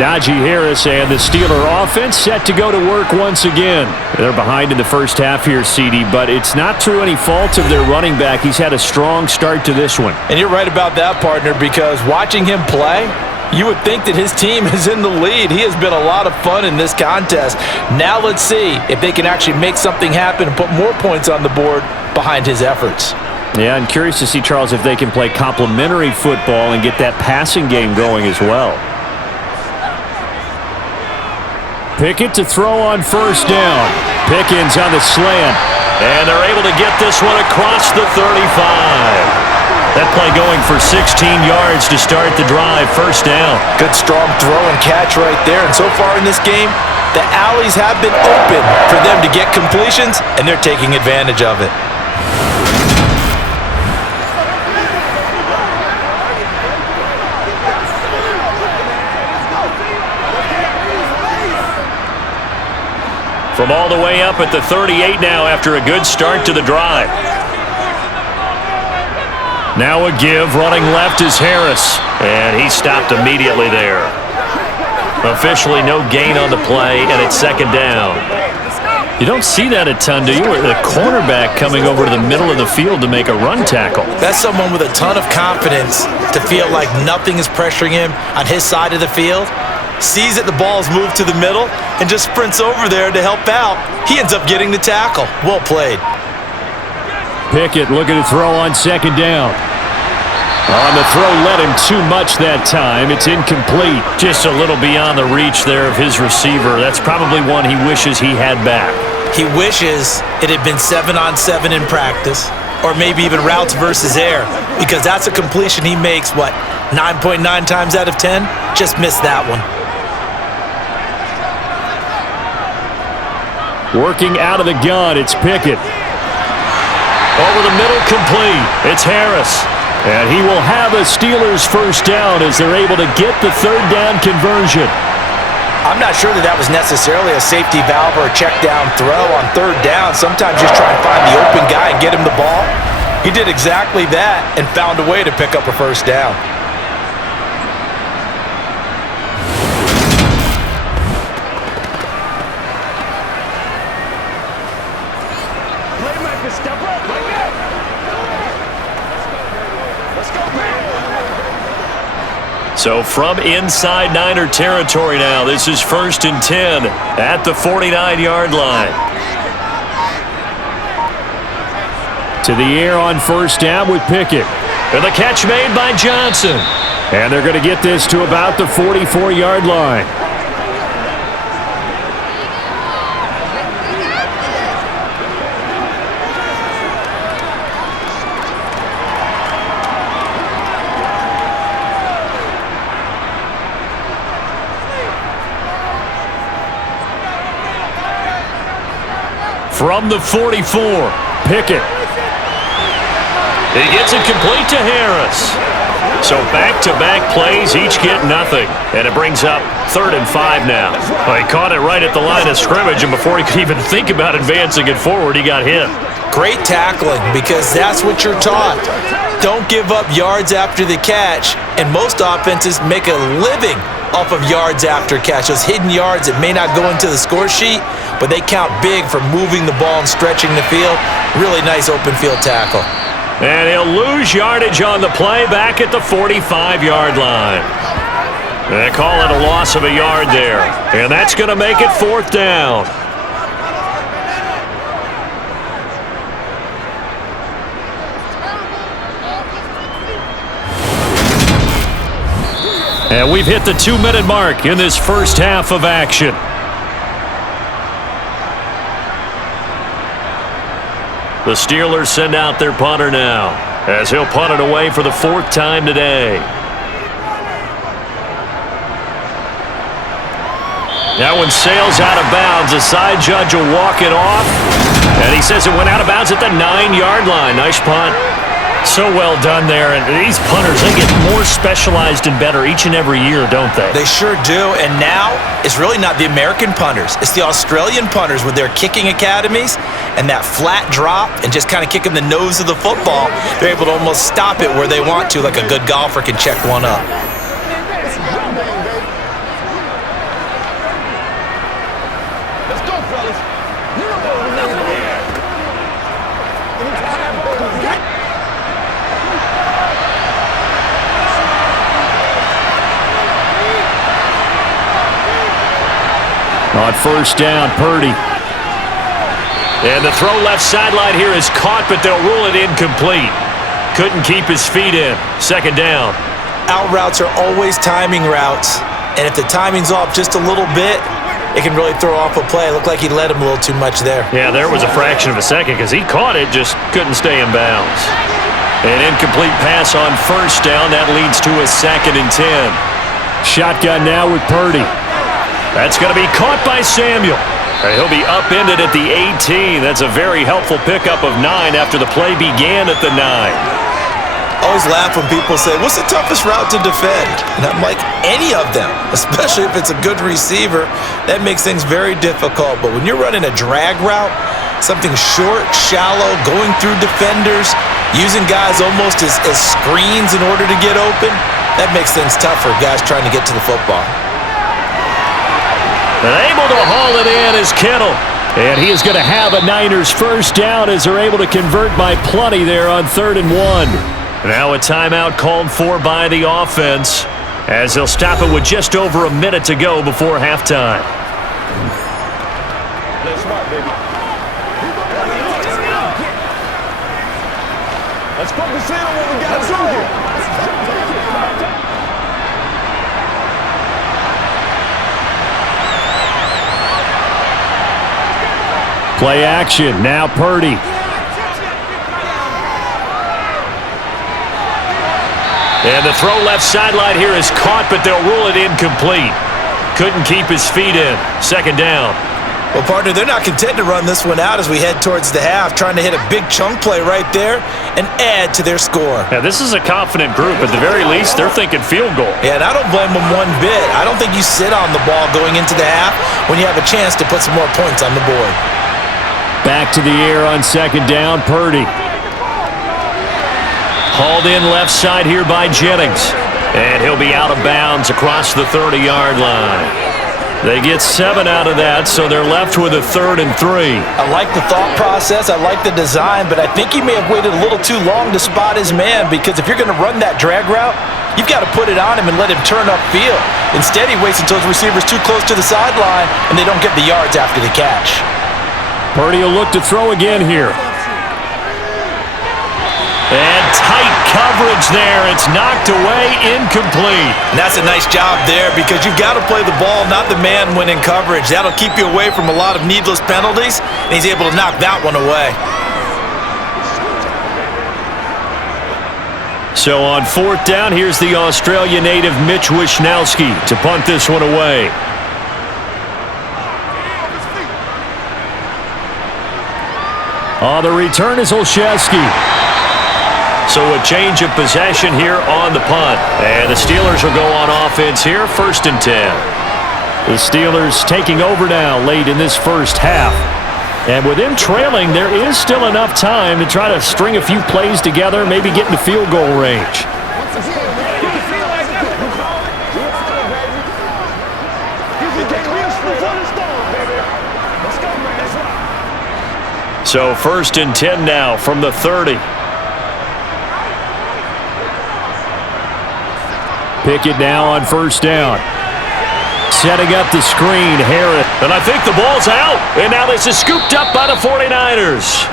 Najee Harris and the Steeler offense set to go to work once again. They're behind in the first half here, CD, but it's not through any fault of their running back. He's had a strong start to this one. And you're right about that, partner, because watching him play, you would think that his team is in the lead. He has been a lot of fun in this contest. Now let's see if they can actually make something happen and put more points on the board behind his efforts. Yeah, I'm curious to see, Charles, if they can play complementary football and get that passing game going as well. Pickett to throw on 1st down. Pickens on the slant. And they're able to get this one across the 35. That play going for 16 yards to start the drive, first down. Good strong throw and catch right there. And so far in this game, the alleys have been open for them to get completions, and they're taking advantage of it. From all the way up at the 38 now after a good start to the drive. Now a give, running left is Harris, and he stopped immediately there. Officially no gain on the play, and it's second down. You don't see that a ton, do you? The cornerback coming over to the middle of the field to make a run tackle. That's someone with a ton of confidence to feel like nothing is pressuring him on his side of the field. Sees that the ball's moved to the middle and just sprints over there to help out. He ends up getting the tackle. Well played. Pickett looking to throw on second down. On the throw, led him too much that time. It's incomplete. Just a little beyond the reach there of his receiver. That's probably one he wishes he had back. He wishes it had been 7-on-7 in practice, or maybe even routes versus air, because that's a completion he makes, 9.9 times out of 10? Just missed that one. Working out of the gun, it's Pickett. Over the middle, complete. It's Harris. And he will have a Steelers first down as they're able to get the third down conversion. I'm not sure that was necessarily a safety valve or a check down throw on third down. Sometimes just try and find the open guy and get him the ball. He did exactly that and found a way to pick up a first down. Playmaker, step up like that. Let's go, man. So from inside Niner territory now, this is 1st and 10 at the 49-yard line. To the air on first down with Pickett. And the catch made by Johnson. And they're going to get this to about the 44-yard line. From the 44, Pickett. He gets it complete to Harris. So back-to-back plays, each get nothing. And it brings up 3rd and 5 now. Well, he caught it right at the line of scrimmage, and before he could even think about advancing it forward, he got hit. Great tackling, because that's what you're taught. Don't give up yards after the catch, and most offenses make a living off of yards after catch. Those hidden yards that may not go into the score sheet, but they count big for moving the ball and stretching the field. Really nice open field tackle. And he'll lose yardage on the play back at the 45-yard line. They call it a loss of a yard there. And that's going to make it 4th down. And we've hit the 2-minute mark in this first half of action. The Steelers send out their punter now, as he'll punt it away for the 4th time today. That one sails out of bounds. The side judge will walk it off, and he says it went out of bounds at the 9-yard line. Nice punt. So well done there. And these punters, they get more specialized and better each and every year, don't they? They sure do. And now it's really not the American punters. It's the Australian punters with their kicking academies and that flat drop and just kind of kicking the nose of the football. They're able to almost stop it where they want to, like a good golfer can check one up. Let's go, fellas. On first down, Purdy. And the throw left sideline here is caught, but they'll rule it incomplete. Couldn't keep his feet in. Second down. Out routes are always timing routes. And if the timing's off just a little bit, it can really throw off a play. It looked like he led him a little too much there. Yeah, there was a fraction of a second because he caught it, just couldn't stay in bounds. An incomplete pass on first down. That leads to a 2nd and 10. Shotgun now with Purdy. That's going to be caught by Samuel. He'll be upended at the 18. That's a very helpful pickup of 9 after the play began at the 9. Always laugh when people say, what's the toughest route to defend? And I'm like, any of them, especially if it's a good receiver. That makes things very difficult. But when you're running a drag route, something short, shallow, going through defenders, using guys almost as screens in order to get open, that makes things tough for guys trying to get to the football. And able to haul it in is Kittle. And he is going to have a Niners first down as they're able to convert by plenty there on 3rd and 1. Now a timeout called for by the offense as they'll stop it with just over a minute to go before halftime. Let's smart, baby. Let's focus in on what we got to do here. Play action. Now Purdy. And the throw left sideline here is caught, but they'll rule it incomplete. Couldn't keep his feet in. 2nd down. Well, partner, they're not content to run this one out as we head towards the half, trying to hit a big chunk play right there and add to their score. Now, this is a confident group. At the very least, they're thinking field goal. Yeah, and I don't blame them one bit. I don't think you sit on the ball going into the half when you have a chance to put some more points on the board. Back to the air on 2nd down, Purdy. Hauled in left side here by Jennings. And he'll be out of bounds across the 30-yard line. They get 7 out of that, so they're left with a 3rd and 3. I like the thought process. I like the design, but I think he may have waited a little too long to spot his man, because if you're going to run that drag route, you've got to put it on him and let him turn upfield. Instead, he waits until his receiver's too close to the sideline, and they don't get the yards after the catch. Purdy will look to throw again here. And tight coverage there. It's knocked away, incomplete. And that's a nice job there, because you've got to play the ball, not the man when in coverage. That'll keep you away from a lot of needless penalties, and he's able to knock that one away. So on 4th down, here's the Australia native Mitch Wishnowsky to punt this one away. The return is Olszewski. So a change of possession here on the punt. And the Steelers will go on offense here, 1st and 10. The Steelers taking over now late in this first half. And with them trailing, there is still enough time to try to string a few plays together, maybe get into field goal range. So 1st and 10 now from the 30. Pickett now on 1st down. Setting up the screen, Harris. And I think the ball's out. And now this is scooped up by the 49ers.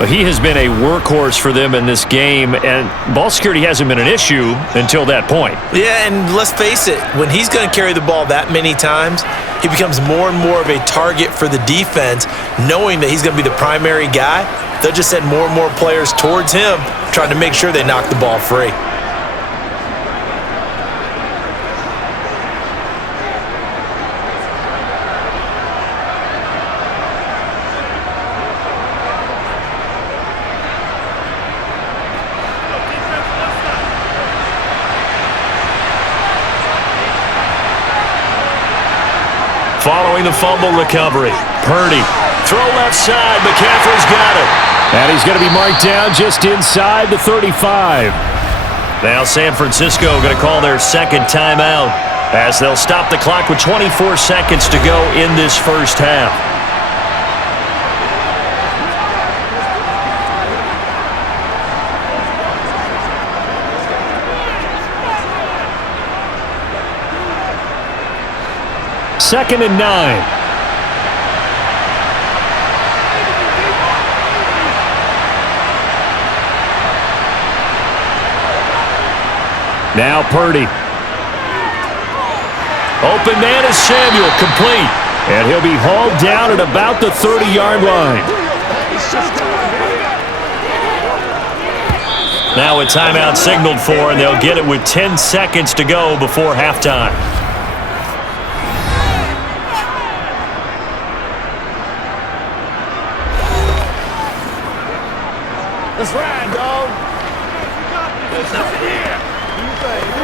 But he has been a workhorse for them in this game, and ball security hasn't been an issue until that point. Yeah, and let's face it, when he's going to carry the ball that many times, he becomes more and more of a target for the defense, knowing that he's going to be the primary guy. They'll just send more and more players towards him, trying to make sure they knock the ball free. Following the fumble recovery, Purdy. Throw left side, McCaffrey's got it. And he's going to be marked down just inside the 35. Now San Francisco going to call their 2nd timeout as they'll stop the clock with 24 seconds to go in this first half. Second and 9. Now Purdy. Open man is Samuel, complete. And he'll be hauled down at about the 30-yard line. Now a timeout signaled for, and they'll get it with 10 seconds to go before halftime. Let's ride, dog. There's nothing here. Do you think,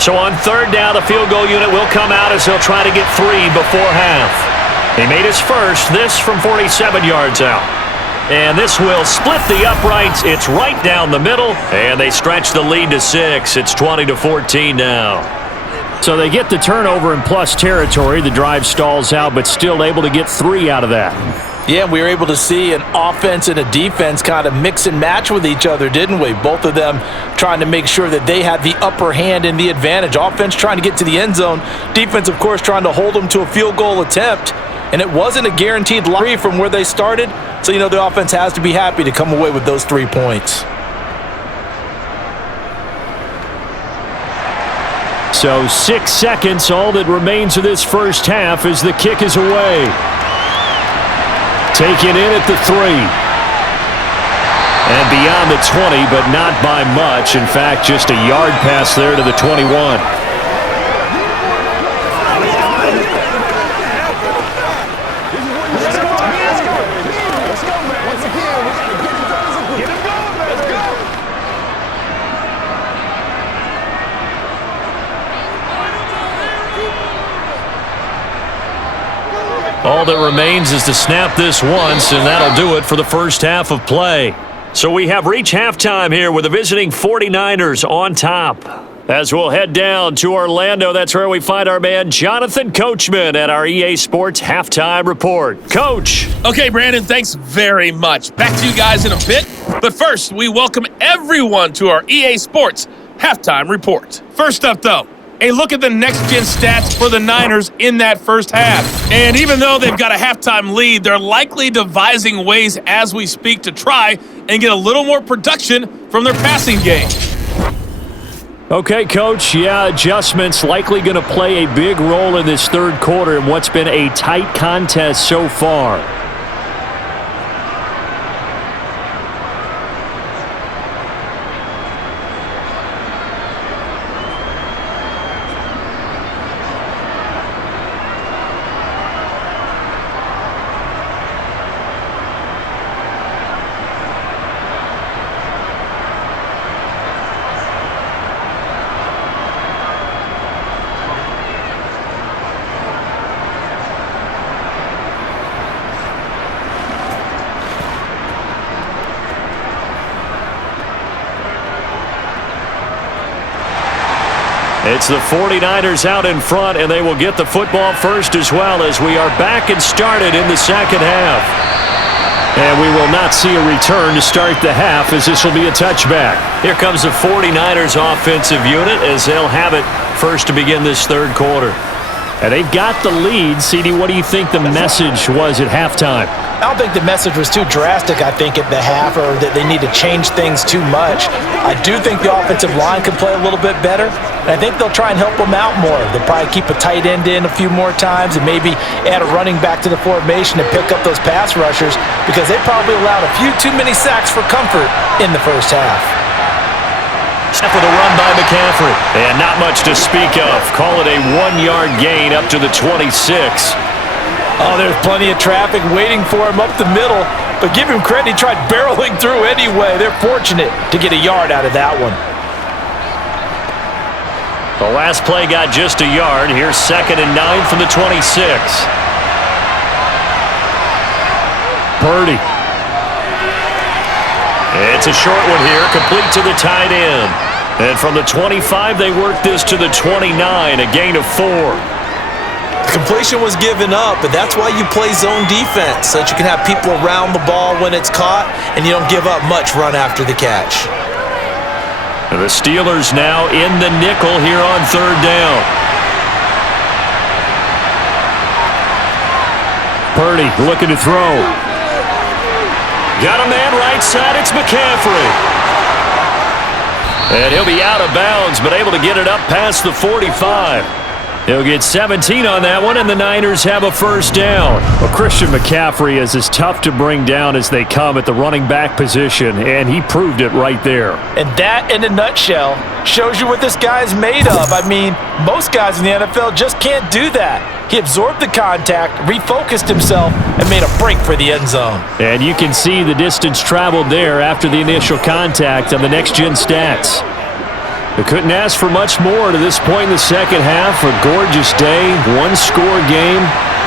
So on third down, the field goal unit will come out as he'll try to get 3 before half. He made his first, this from 47 yards out. And this will split the uprights. It's right down the middle, and they stretch the lead to 6. It's 20-14 now. So they get the turnover in plus territory. The drive stalls out, but still able to get 3 out of that. Yeah, we were able to see an offense and a defense kind of mix and match with each other, didn't we? Both of them trying to make sure that they had the upper hand and the advantage. Offense trying to get to the end zone. Defense, of course, trying to hold them to a field goal attempt. And it wasn't a guaranteed lottery from where they started. So, the offense has to be happy to come away with those 3 points. So 6 seconds, all that remains of this first half as the kick is away. Taken in at the 3. And beyond the 20, but not by much. In fact, just a yard pass there to the 21. All that remains is to snap this once, and that'll do it for the first half of play. So we have reached halftime here with the visiting 49ers on top. As we'll head down to Orlando, that's where we find our man Jonathan Coachman at our EA Sports Halftime Report. Coach. Okay, Brandon, thanks very much. Back to you guys in a bit. But first, we welcome everyone to our EA Sports Halftime Report. First up, though, a look at the next-gen stats for the Niners in that first half. And even though they've got a halftime lead, they're likely devising ways as we speak to try and get a little more production from their passing game. Okay, Coach. Yeah, adjustments likely going to play a big role in this third quarter in what's been a tight contest so far. It's the 49ers out in front, and they will get the football first as well as we are back and started in the second half. And we will not see a return to start the half as this will be a touchback. Here comes the 49ers offensive unit as they'll have it first to begin this third quarter. And they've got the lead. CD, what do you think the message was at halftime? I don't think the message was too drastic, I think, at the half, or that they need to change things too much. I do think the offensive line could play a little bit better, and I think they'll try and help them out more. They'll probably keep a tight end in a few more times and maybe add a running back to the formation and pick up those pass rushers because they probably allowed a few too many sacks for comfort in the first half. Step with a run by McCaffrey. And not much to speak of. Call it a 1-yard gain up to the 26. Oh, there's plenty of traffic waiting for him up the middle. But give him credit, he tried barreling through anyway. They're fortunate to get a yard out of that one. The last play got just a yard. Here's 2nd and 9 from the 26. Purdy. It's a short one here, complete to the tight end. And from the 25, they work this to the 29, a gain of 4. The completion was given up, but that's why you play zone defense, so that you can have people around the ball when it's caught, and you don't give up much run after the catch. The Steelers now in the nickel here on third down. Purdy looking to throw. Got a man right side, it's McCaffrey. And he'll be out of bounds, but able to get it up past the 45. He'll get 17 on that one, and the Niners have a first down. Well, Christian McCaffrey is as tough to bring down as they come at the running back position, and he proved it right there. And that, in a nutshell, shows you what this guy's made of. I mean, most guys in the NFL just can't do that. He absorbed the contact, refocused himself, and made a break for the end zone. And you can see the distance traveled there after the initial contact on the next-gen stats. They couldn't ask for much more to this point in the second half. A gorgeous day, one-score game,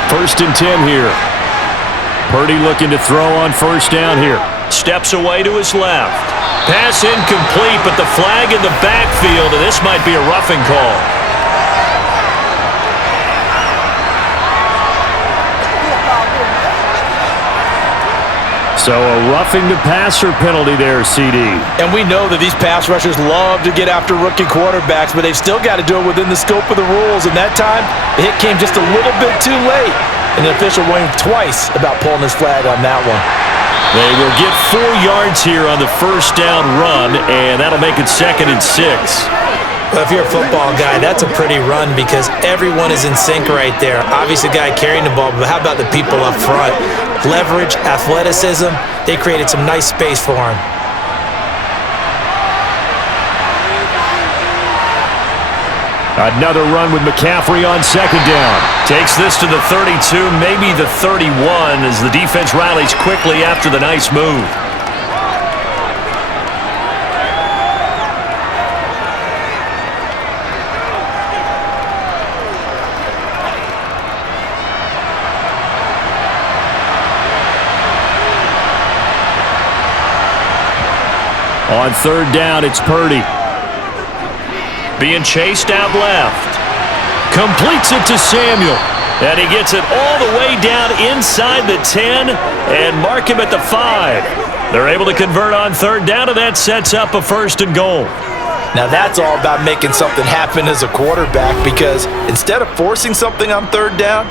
1st and 10 here. Purdy looking to throw on first down here. Steps away to his left. Pass incomplete, but the flag in the backfield, and this might be a roughing call. So a roughing the passer penalty there, CD. And we know that these pass rushers love to get after rookie quarterbacks, but they've still got to do it within the scope of the rules. And that time, the hit came just a little bit too late. And the official winked twice about pulling his flag on that one. They will get 4 yards here on the first down run, and that'll make it 2nd and 6. Well, if you're a football guy, that's a pretty run because everyone is in sync right there. Obviously, the guy carrying the ball, but how about the people up front? Leverage, athleticism, they created some nice space for him. Another run with McCaffrey on 2nd down. Takes this to the 32, maybe the 31, as the defense rallies quickly after the nice move. On 3rd down, it's Purdy. Being chased out left. Completes it to Samuel. And he gets it all the way down inside the 10 and mark him at the 5. They're able to convert on 3rd down, and that sets up a 1st and goal. Now that's all about making something happen as a quarterback, because instead of forcing something on 3rd down,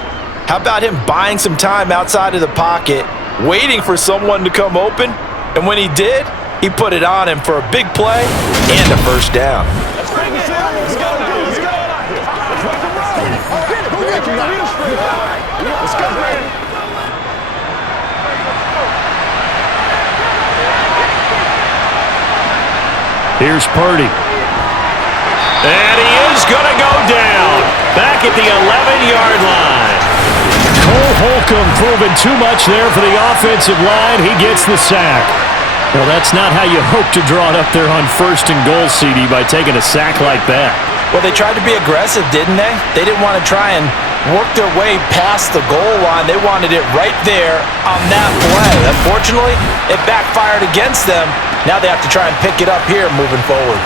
how about him buying some time outside of the pocket, waiting for someone to come open, and when he did, he put it on him for a big play and a first down. Here's Purdy. And he is going to go down. Back at the 11-yard line. Cole Holcomb proving too much there for the offensive line. He gets the sack. Well, that's not how you hope to draw it up there on 1st and goal, CD, by taking a sack like that. Well, they tried to be aggressive, didn't they? They didn't want to try and work their way past the goal line. They wanted it right there on that play. Unfortunately, it backfired against them. Now they have to try and pick it up here moving forward.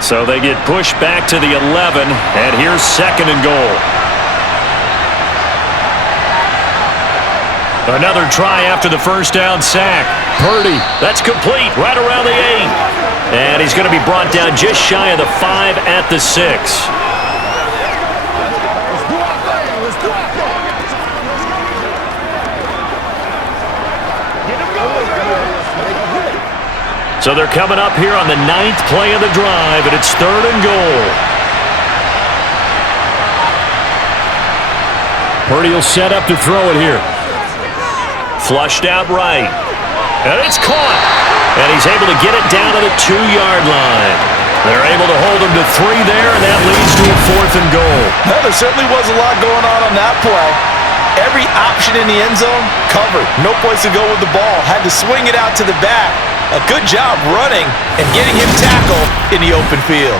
So they get pushed back to the 11, and here's 2nd and goal. Another try after the first down sack. Purdy, that's complete, right around the 8. And he's going to be brought down just shy of the 5 at the 6. So they're coming up here on the 9th play of the drive, and it's 3rd and goal. Purdy will set up to throw it here. Flushed out right. And it's caught. And he's able to get it down to the 2-yard line. They're able to hold him to 3 there, and that leads to a 4th and goal. Well, there certainly was a lot going on that play. Every option in the end zone covered. No place to go with the ball. Had to swing it out to the back. A good job running and getting him tackled in the open field.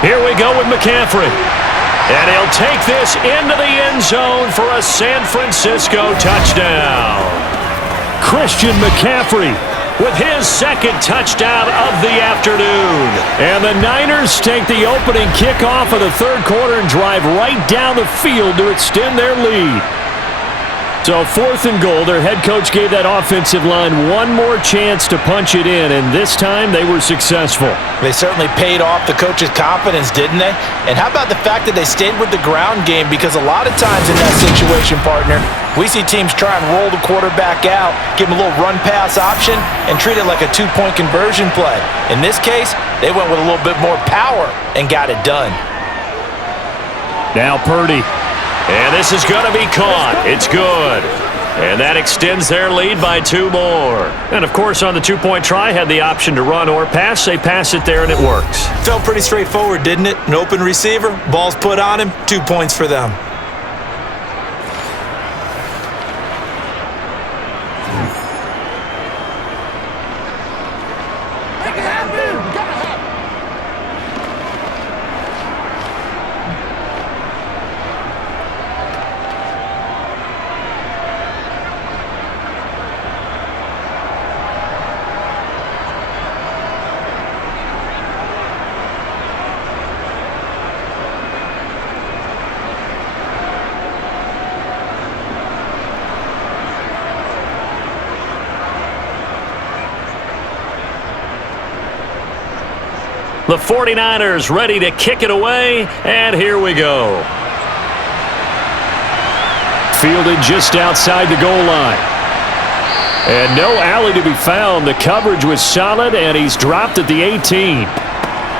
Here we go with McCaffrey. And he'll take this into the end zone for a San Francisco touchdown. Christian McCaffrey with his 2nd touchdown of the afternoon. And the Niners take the opening kickoff of the 3rd quarter and drive right down the field to extend their lead. So 4th and goal, their head coach gave that offensive line one more chance to punch it in, and this time they were successful. They certainly paid off the coach's confidence, didn't they? And how about the fact that they stayed with the ground game? Because a lot of times in that situation, partner, we see teams try and roll the quarterback out, give him a little run-pass option, and treat it like a two-point conversion play. In this case, they went with a little bit more power and got it done. Now Purdy. And this is going to be caught. It's good. And that extends their lead by 2 more. And, of course, on the two-point try, had the option to run or pass. They pass it there, and it works. Felt pretty straightforward, didn't it? An open receiver, ball's put on him, 2 points for them. The 49ers ready to kick it away, and here we go. Fielded just outside the goal line. And no alley to be found. The coverage was solid, and he's dropped at the 18.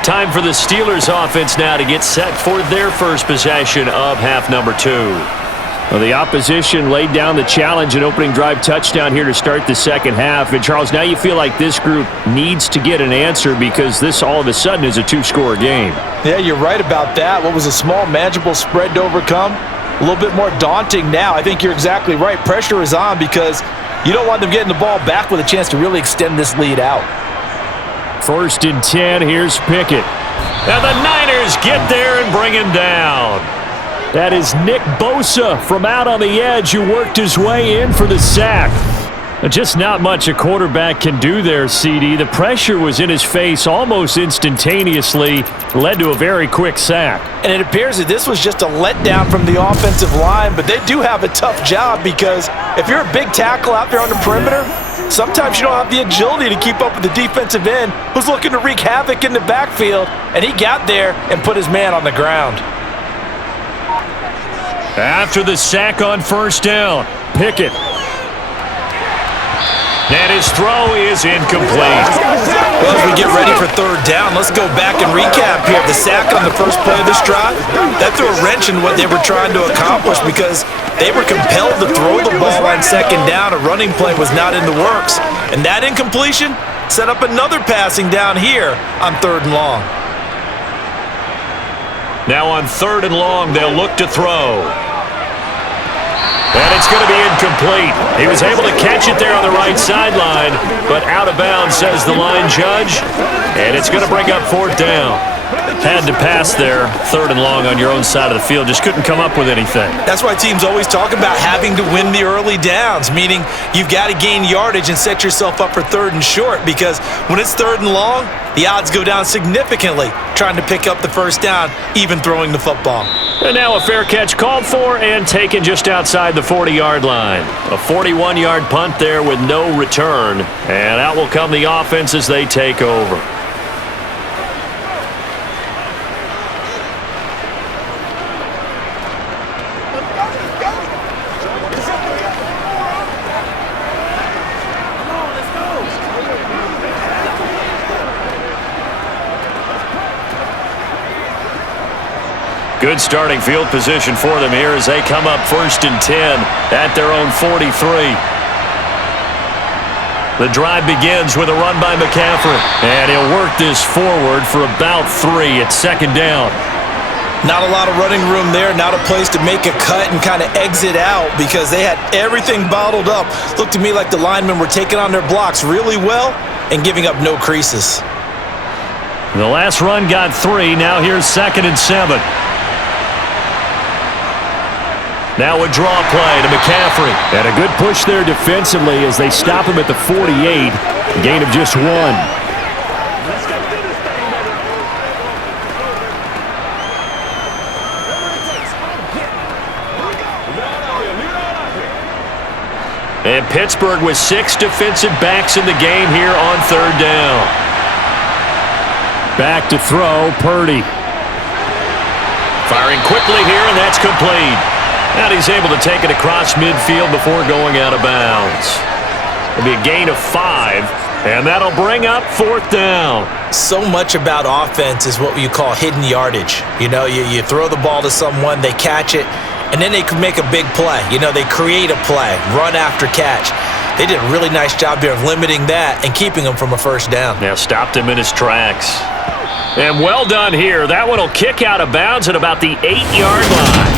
Time for the Steelers offense now to get set for their first possession of half number 2. Well, the opposition laid down the challenge and opening drive touchdown here to start the second half. And, Charles, now you feel like this group needs to get an answer because this all of a sudden is a 2-score game. Yeah, you're right about that. What was a small, manageable spread to overcome, a little bit more daunting now. I think you're exactly right. Pressure is on because you don't want them getting the ball back with a chance to really extend this lead out. 1st and 10, here's Pickett. And the Niners get there and bring him down. That is Nick Bosa from out on the edge who worked his way in for the sack. Just not much a quarterback can do there, CD. The pressure was in his face almost instantaneously, led to a very quick sack. And it appears that this was just a letdown from the offensive line, but they do have a tough job because if you're a big tackle out there on the perimeter, sometimes you don't have the agility to keep up with the defensive end who's looking to wreak havoc in the backfield, and he got there and put his man on the ground. After the sack on 1st down, Pickett. And his throw is incomplete. Well, as we get ready for 3rd down, let's go back and recap here. The sack on the first play of this drive, that threw a wrench in what they were trying to accomplish because they were compelled to throw the ball on 2nd down. A running play was not in the works. And that incompletion set up another passing down here on 3rd and long. Now on 3rd and long, they'll look to throw. And it's going to be incomplete. He was able to catch it there on the right sideline, but out of bounds, says the line judge. And it's going to bring up 4th down. Had to pass there, 3rd and long on your own side of the field. Just couldn't come up with anything. That's why teams always talk about having to win the early downs, meaning you've got to gain yardage and set yourself up for 3rd and short, because when it's 3rd and long, the odds go down significantly trying to pick up the 1st down, even throwing the football. And now a fair catch called for and taken just outside the 40-yard line. A 41-yard punt there with no return. And out will come the offense as they take over. Good starting field position for them here as they come up 1st and 10 at their own 43. The drive begins with a run by McCaffrey, and he'll work this forward for about 3 at 2nd down. Not a lot of running room there, not a place to make a cut and kind of exit out because they had everything bottled up. Looked to me like the linemen were taking on their blocks really well and giving up no creases. The last run got 3. Now here's 2nd and 7. Now a draw play to McCaffrey. And a good push there defensively as they stop him at the 48. A gain of just 1. And Pittsburgh with 6 defensive backs in the game here on 3rd down. Back to throw, Purdy. Firing quickly here, and that's complete. And he's able to take it across midfield before going out of bounds. It'll be a gain of 5, and that'll bring up 4th down. So much about offense is what you call hidden yardage. You know, you throw the ball to someone, they catch it, and then they can make a big play. You know, they create a play, run after catch. They did a really nice job here of limiting that and keeping him from a 1st down. Now stopped him in his tracks. And well done here. That one will kick out of bounds at about the 8-yard line.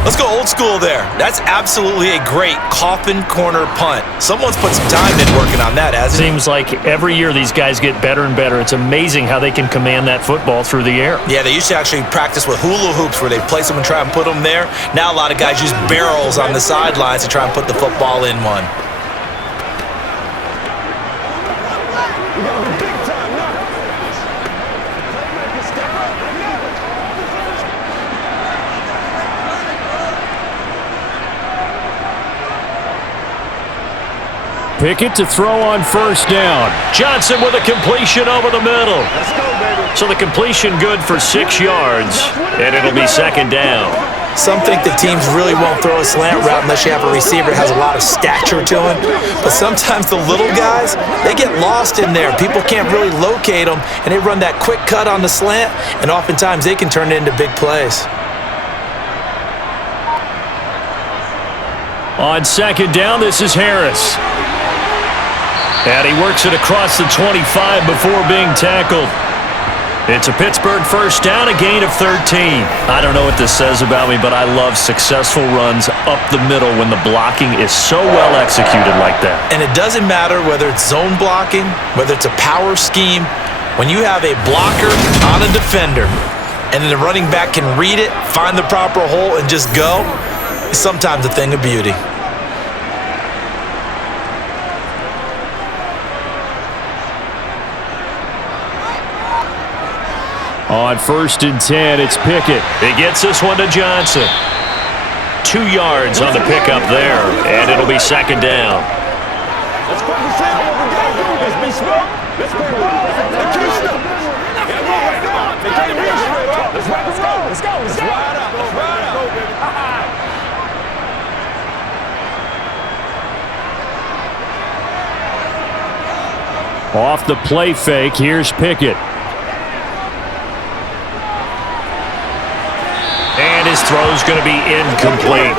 Let's go old school there. That's absolutely a great coffin corner punt. Someone's put some time in working on that, hasn't it? Seems like every year these guys get better and better. It's amazing how they can command that football through the air. Yeah, they used to actually practice with hula hoops where they place them and try and put them there. Now a lot of guys use barrels on the sidelines to try and put the football in one. Pickett to throw on 1st down. Johnson with a completion over the middle. Let's go, baby. So the completion good for 6 yards, and it'll be 2nd down. Some think the teams really won't throw a slant route unless you have a receiver that has a lot of stature to him. But sometimes the little guys, they get lost in there. People can't really locate them, and they run that quick cut on the slant, and oftentimes they can turn it into big plays. On 2nd down, this is Harris. And he works it across the 25 before being tackled. It's a Pittsburgh 1st down, a gain of 13. I don't know what this says about me, but I love successful runs up the middle when the blocking is so well executed like that. And it doesn't matter whether it's zone blocking, whether it's a power scheme. When you have a blocker on a defender, and then the running back can read it, find the proper hole, and just go, it's sometimes a thing of beauty. On 1st and 10, it's Pickett. He gets this one to Johnson. 2 yards on the pickup there, and it'll be 2nd down. Let's focus in on what we got to do. Let's be smart. Let's be smart. Let's keep stuff. Let's go. Let's go. Let's go. Let's ride out. Let's ride out. Off the play fake, here's Pickett. And his throw's going to be incomplete.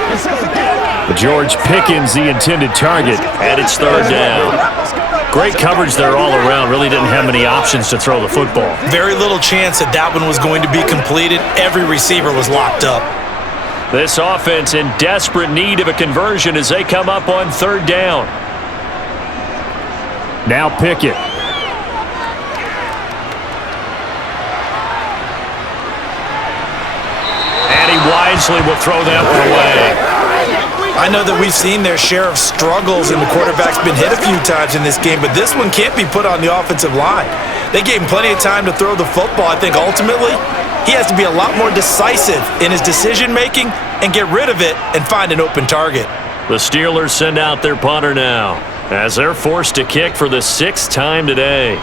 George Pickens, the intended target. And it's 3rd down. Great coverage there all around. Really didn't have many options to throw the football. Very little chance that that one was going to be completed. Every receiver was locked up. This offense in desperate need of a conversion as they come up on 3rd down. Now Pickett. Wisely will throw that one away. I know that we've seen their share of struggles and the quarterback's been hit a few times in this game, but this one can't be put on the offensive line. They gave him plenty of time to throw the football. I think ultimately he has to be a lot more decisive in his decision-making and get rid of it and find an open target. The Steelers send out their punter now as they're forced to kick for the 6th time today.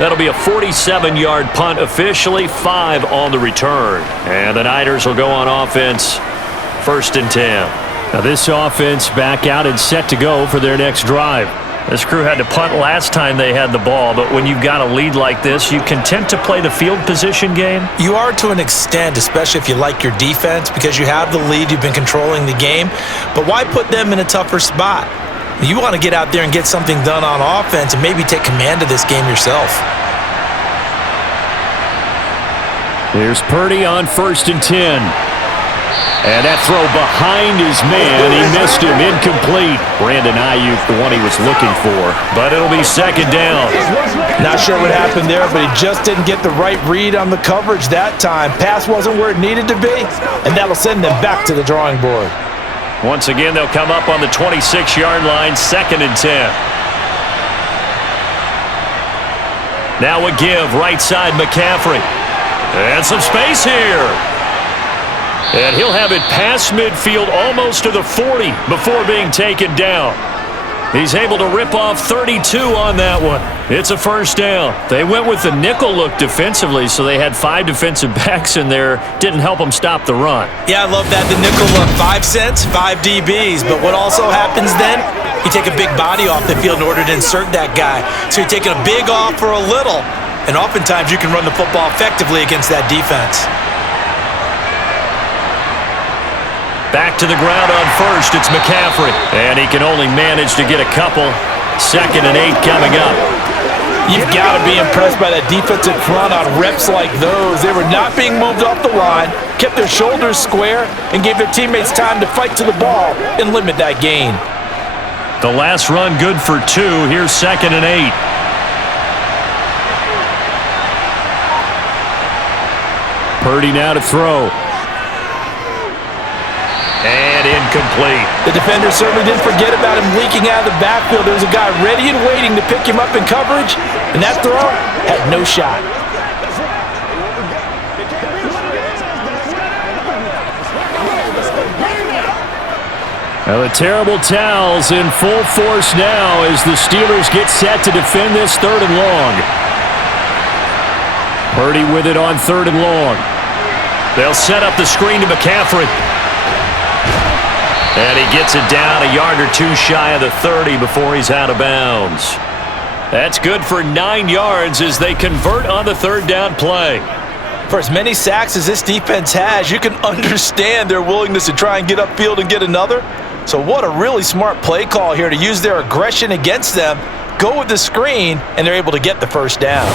That'll be a 47-yard punt officially, 5 on the return. And the Niners will go on offense, 1st and 10. Now this offense back out and set to go for their next drive. This crew had to punt last time they had the ball, but when you've got a lead like this, you content to play the field position game? You are to an extent, especially if you like your defense, because you have the lead, you've been controlling the game. But why put them in a tougher spot? You want to get out there and get something done on offense and maybe take command of this game yourself. Here's Purdy on 1st and 10. And that throw behind his man, he missed him, incomplete. Brandon Ayuk, the one he was looking for. But it'll be 2nd down. Not sure what happened there, but he just didn't get the right read on the coverage that time. Pass wasn't where it needed to be, and that'll send them back to the drawing board. Once again, they'll come up on the 26-yard line, 2nd and 10. Now a give, right side McCaffrey. And some space here. And he'll have it past midfield almost to the 40 before being taken down. He's able to rip off 32 on that one. It's a first down. They went with the nickel look defensively, so they had 5 defensive backs in there. Didn't help them stop the run. Yeah, I love that, the nickel look. 5 cents, 5 DBs. But what also happens then, you take a big body off the field in order to insert that guy. So you're taking a big off for a little, and oftentimes you can run the football effectively against that defense. Back to the ground on first, it's McCaffrey. And he can only manage to get a couple. 2nd and 8 coming up. You've got to be impressed by that defensive front on reps like those. They were not being moved off the line, kept their shoulders square, and gave their teammates time to fight to the ball and limit that gain. The last run good for 2. Here's 2nd and 8. Purdy now to throw. And incomplete. The defender certainly didn't forget about him leaking out of the backfield. There was a guy ready and waiting to pick him up in coverage, and that throw had no shot. Well, the terrible towels in full force now as the Steelers get set to defend this 3rd and long. Purdy with it on 3rd and long. They'll set up the screen to McCaffrey. And he gets it down a yard or 2 shy of the 30 before he's out of bounds. That's good for 9 yards as they convert on the 3rd down play. For as many sacks as this defense has, you can understand their willingness to try and get upfield and get another. So what a really smart play call here to use their aggression against them, go with the screen, and they're able to get the first down.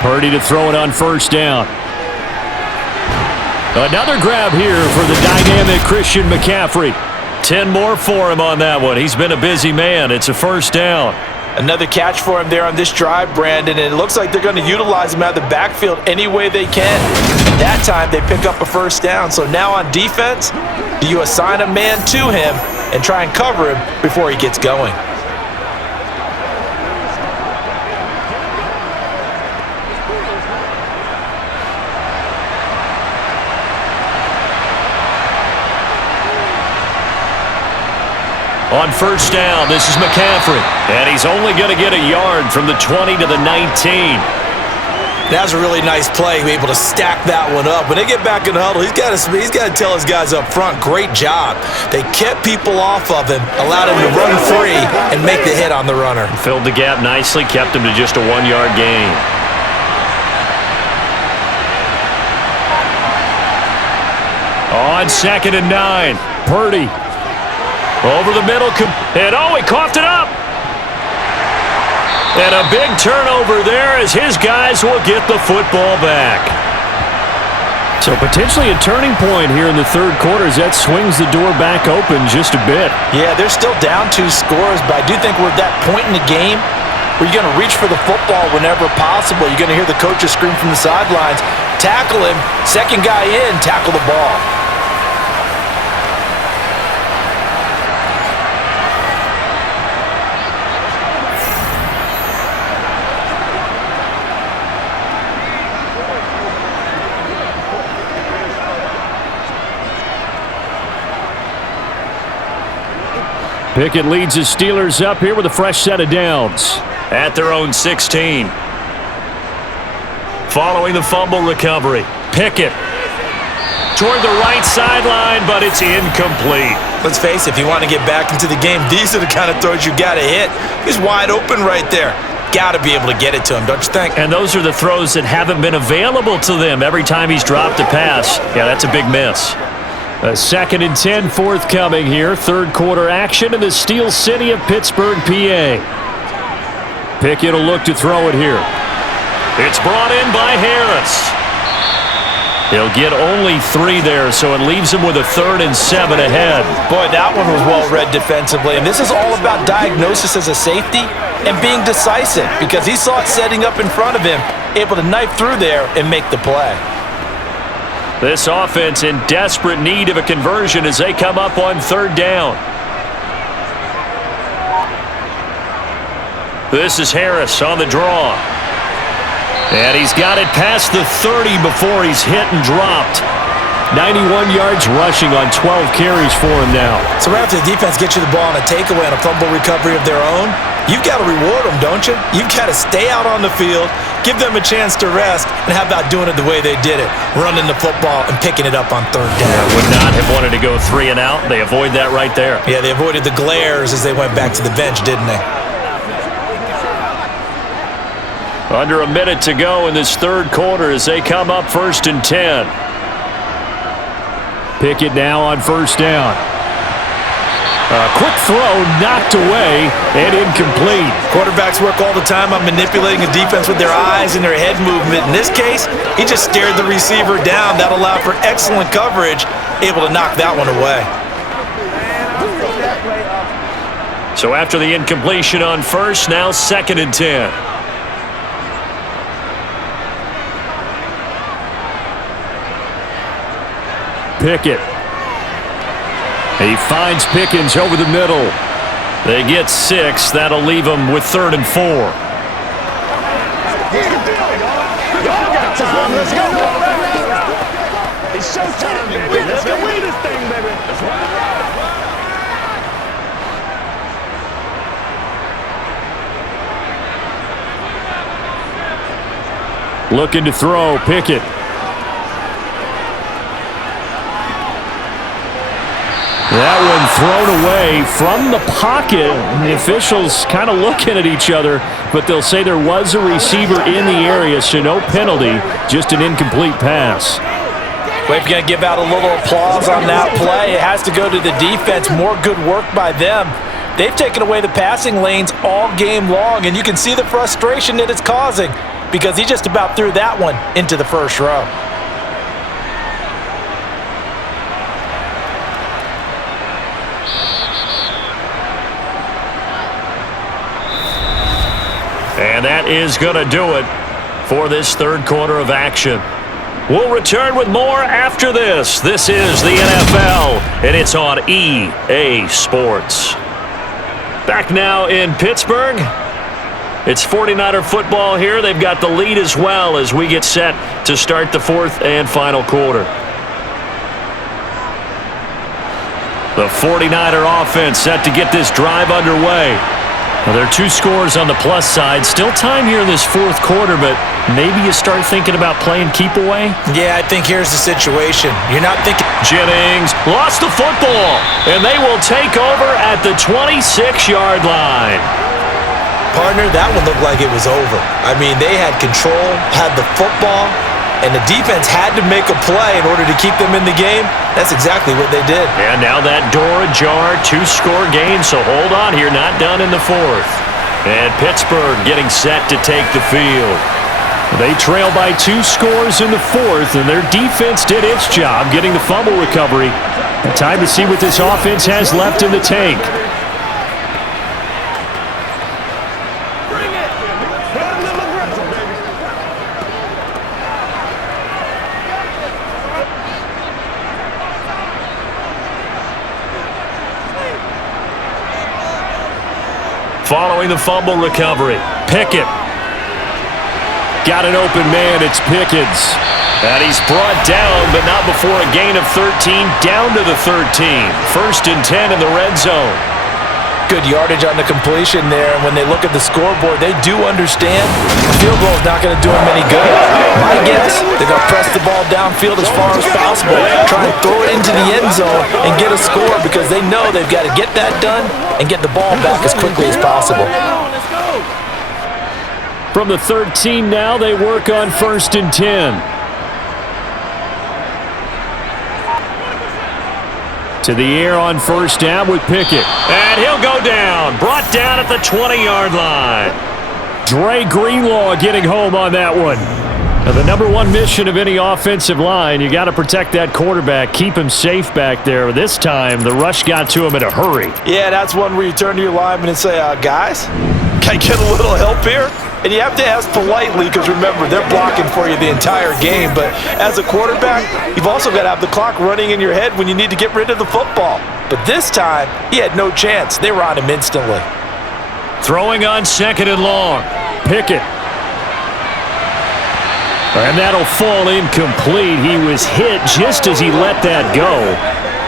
Purdy to throw it on 1st down. Another grab here for the dynamic Christian McCaffrey. 10 more for him on that one. He's been a busy man. It's a 1st down. Another catch for him there on this drive, Brandon, and it looks like they're going to utilize him out of the backfield any way they can. That time they pick up a 1st down. So now on defense, do you assign a man to him and try and cover him before he gets going? On 1st down, this is McCaffrey. And he's only going to get a yard from the 20 to the 19. That's a really nice play, be able to stack that one up. When they get back in the huddle, he's got to tell his guys up front, great job. They kept people off of him, allowed him to run free and make the hit on the runner. Filled the gap nicely, kept him to just a 1-yard gain. On 2nd and 9, Purdy. Over the middle, and he coughed it up. And a big turnover there as his guys will get the football back. So potentially a turning point here in the 3rd quarter as that swings the door back open just a bit. Yeah, they're still down 2 scores, but I do think we're at that point in the game where you're going to reach for the football whenever possible. You're going to hear the coaches scream from the sidelines, tackle him, 2nd guy in, tackle the ball. Pickett leads his Steelers up here with a fresh set of downs at their own 16. Following the fumble recovery, Pickett toward the right sideline, but it's incomplete. Let's face it, if you want to get back into the game, these are the kind of throws you got to hit. He's wide open right there. Got to be able to get it to him, don't you think? And those are the throws that haven't been available to them every time he's dropped a pass. Yeah, that's a big miss. A 2nd and 10 forthcoming here. 3rd quarter action in the steel city of Pittsburgh, PA. Pickett will look to throw it here. It's brought in by Harris. He'll get only 3 there, so it leaves him with a 3rd and 7 ahead. Boy, that one was well read defensively. And this is all about diagnosis as a safety and being decisive because he saw it setting up in front of him, able to knife through there and make the play. This offense in desperate need of a conversion as they come up on third down. This is Harris on the draw. And he's got it past the 30 before he's hit and dropped. 91 yards rushing on 12 carries for him now. So right after the defense gets you the ball on a takeaway and a fumble recovery of their own, you've got to reward them, don't you? You've got to stay out on the field, give them a chance to rest, and how about doing it the way they did it, running the football and picking it up on third down. Would not have wanted to go 3 and out. They avoid that right there. Yeah, they avoided the glares as they went back to the bench, didn't they? Under a minute to go in this third quarter as they come up 1st and 10. Pickett now on 1st down. A quick throw knocked away and incomplete. Quarterbacks work all the time on manipulating a defense with their eyes and their head movement. In this case, he just stared the receiver down. That allowed for excellent coverage, able to knock that one away. So after the incompletion on 1st, now 2nd and 10. Pickett. He finds Pickens over the middle. They get 6. That'll leave them with 3rd and 4. Let's go. It's showtime, baby. Let's go win this thing, baby. Looking to throw, Pickett. That one thrown away from the pocket. The officials kind of looking at each other, but they'll say there was a receiver in the area, so no penalty, just an incomplete pass. Well, if you're going to give out a little applause on that play, it has to go to the defense. More good work by them. They've taken away the passing lanes all game long, and you can see the frustration that it's causing because he just about threw that one into the first row. And that is going to do it for this third quarter of action. We'll return with more after this. This is the NFL, and it's on EA Sports. Back now in Pittsburgh. It's 49er football here. They've got the lead as well as we get set to start the fourth and final quarter. The 49er offense set to get this drive underway. Well, there are 2 scores on the plus side. Still time here in this fourth quarter, but maybe you start thinking about playing keep away? Yeah, I think here's the situation. You're not thinking... Jennings lost the football, and they will take over at the 26-yard line. Partner, that one looked like it was over. I mean, they had control, had the football, and the defense had to make a play in order to keep them in the game. That's exactly what they did. And now that door ajar, 2-score game, so hold on here, not done in the fourth. And Pittsburgh getting set to take the field. They trail by 2 scores in the fourth, and their defense did its job getting the fumble recovery. Time to see what this offense has left in the tank. Following the fumble recovery, Pickett. Got an open man, it's Pickens. And he's brought down, but not before a gain of 13, down to the 13. 1st and 10 in the red zone. Good yardage on the completion there, and when they look at the scoreboard, they do understand the field goal is not going to do them any good. My guess, they're going to press the ball downfield as far as possible, try and throw it into the end zone and get a score because they know they've got to get that done and get the ball back as quickly as possible. From the 13 now, they work on 1st and 10. To the air on 1st down with Pickett. And he'll go down. Brought down at the 20-yard line. Dre Greenlaw getting home on that one. Now, the number one mission of any offensive line, you got to protect that quarterback, keep him safe back there. This time, the rush got to him in a hurry. Yeah, that's one where you turn to your lineman and say, guys, can I get a little help here? And you have to ask politely because, remember, they're blocking for you the entire game. But as a quarterback, you've also got to have the clock running in your head when you need to get rid of the football. But this time, he had no chance. They were on him instantly. Throwing on 2nd and long. Pickett. And that'll fall incomplete. He was hit just as he let that go.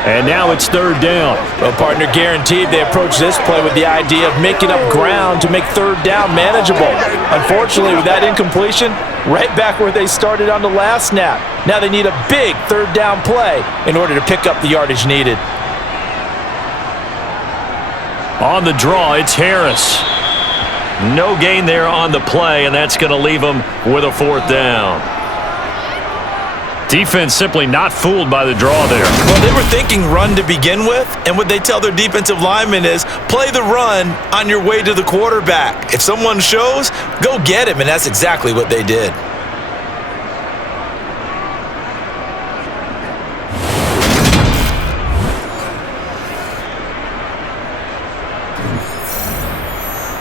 And now it's 3rd down. Well, partner, guaranteed they approach this play with the idea of making up ground to make 3rd down manageable. Unfortunately, with that incompletion, right back where they started on the last snap. Now they need a big 3rd down play in order to pick up the yardage needed. On the draw, it's Harris. No gain there on the play, and that's going to leave him with a 4th down. Defense simply not fooled by the draw there. Well, they were thinking run to begin with, and what they tell their defensive linemen is play the run on your way to the quarterback. If someone shows, go get him, and that's exactly what they did.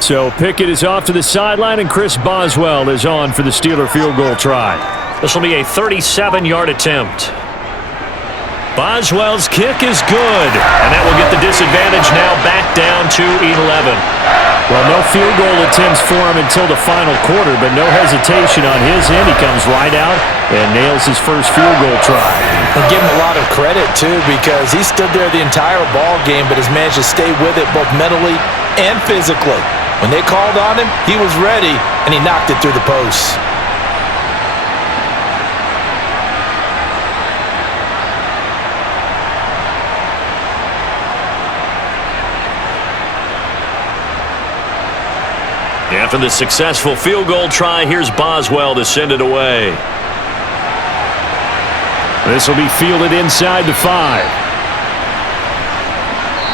So Pickett is off to the sideline, and Chris Boswell is on for the Steeler field goal try. This will be a 37-yard attempt. Boswell's kick is good, and that will get the disadvantage now back down to 11. Well, no field goal attempts for him until the final quarter, but no hesitation on his end. He comes right out and nails his first field goal try. And give him a lot of credit, too, because he stood there the entire ball game, but has managed to stay with it both mentally and physically. When they called on him, he was ready, and he knocked it through the posts. After the successful field goal try, here's Boswell to send it away. This will be fielded inside the 5.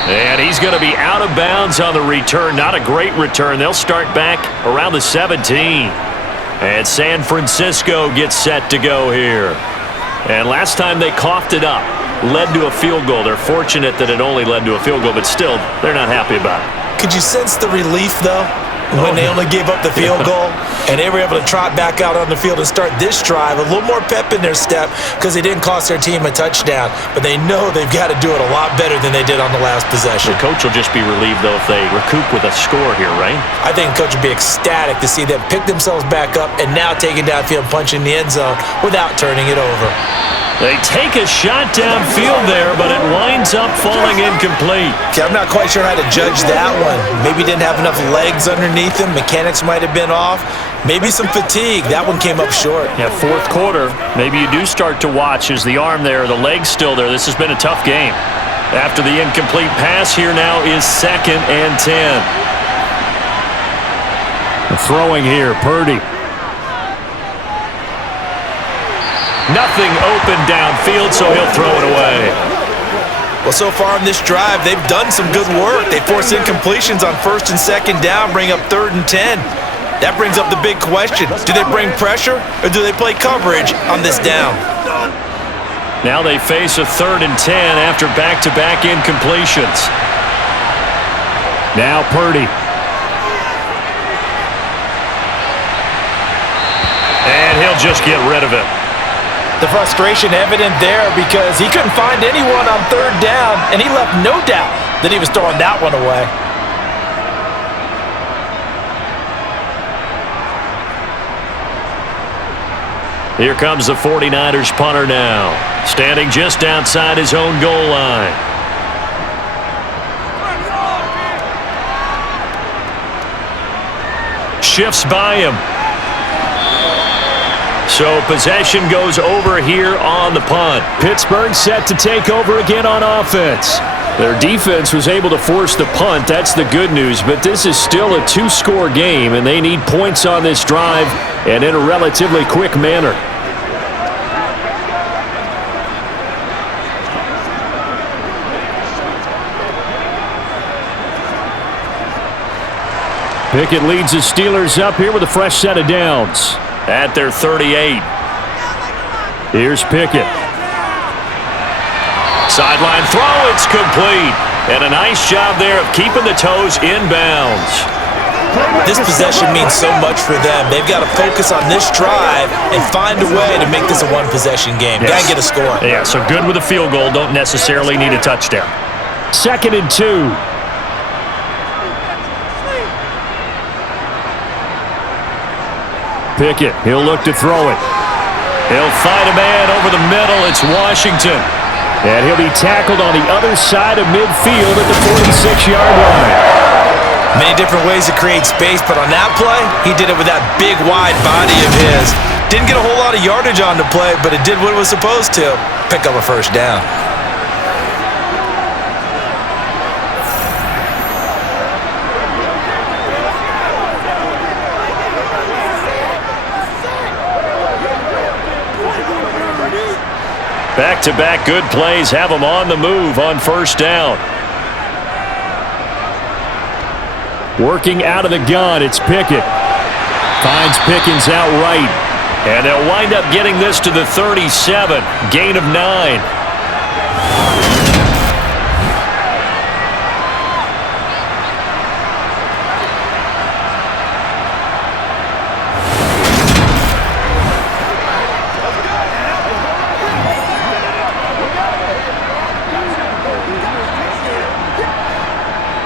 And he's going to be out of bounds on the return. Not a great return. They'll start back around the 17. And San Francisco gets set to go here. And last time they coughed it up, led to a field goal. They're fortunate that it only led to a field goal, but still, they're not happy about it. Could you sense the relief, though, when they only gave up the field goal and they were able to trot back out on the field and start this drive? A little more pep in their step because they didn't cost their team a touchdown, but they know they've got to do it a lot better than they did on the last possession. The coach will just be relieved, though, if they recoup with a score here, right? I think the coach would be ecstatic to see them pick themselves back up and now take it downfield, punching the end zone without turning it over. They take a shot downfield there, but it winds up falling incomplete. Okay, I'm not quite sure how to judge that one. Maybe didn't have enough legs underneath him. Mechanics might have been off. Maybe some fatigue. That one came up short. Yeah, 4th quarter. Maybe you do start to watch as the arm there, the leg's still there. This has been a tough game. After the incomplete pass, here now is 2nd and 10. Throwing here, Purdy. Nothing open downfield, so he'll throw it away. Well, so far in this drive, they've done some good work. They force incompletions on 1st and 2nd down, bring up 3rd and 10. That brings up the big question. Do they bring pressure, or do they play coverage on this down? Now they face a 3rd and 10 after back-to-back incompletions. Now Purdy. And he'll just get rid of it. The frustration evident there because he couldn't find anyone on 3rd down, and he left no doubt that he was throwing that one away. Here comes the 49ers punter now, standing just outside his own goal line. Shifts by him. So possession goes over here on the punt. Pittsburgh set to take over again on offense. Their defense was able to force the punt. That's the good news, but this is still a 2-score game, and they need points on this drive and in a relatively quick manner. Pickett leads the Steelers up here with a fresh set of downs at their 38. Here's Pickett. Sideline throw, it's complete. And a nice job there of keeping the toes inbounds. This possession means so much for them. They've got to focus on this drive and find a way to make this a one-possession game. Got to get a score. Yeah, so good with a field goal. Don't necessarily need a touchdown. 2nd and 2. Pickett, he'll look to throw it. He'll find a man over the middle. It's Washington. And he'll be tackled on the other side of midfield at the 46-yard line. Many different ways to create space, but on that play, he did it with that big, wide body of his. Didn't get a whole lot of yardage on the play, but it did what it was supposed to. Pick up a first down. Back-to-back good plays have them on the move on first down. Working out of the gun, it's Pickett. Finds Pickens out right. And they'll wind up getting this to the 37. Gain of 9.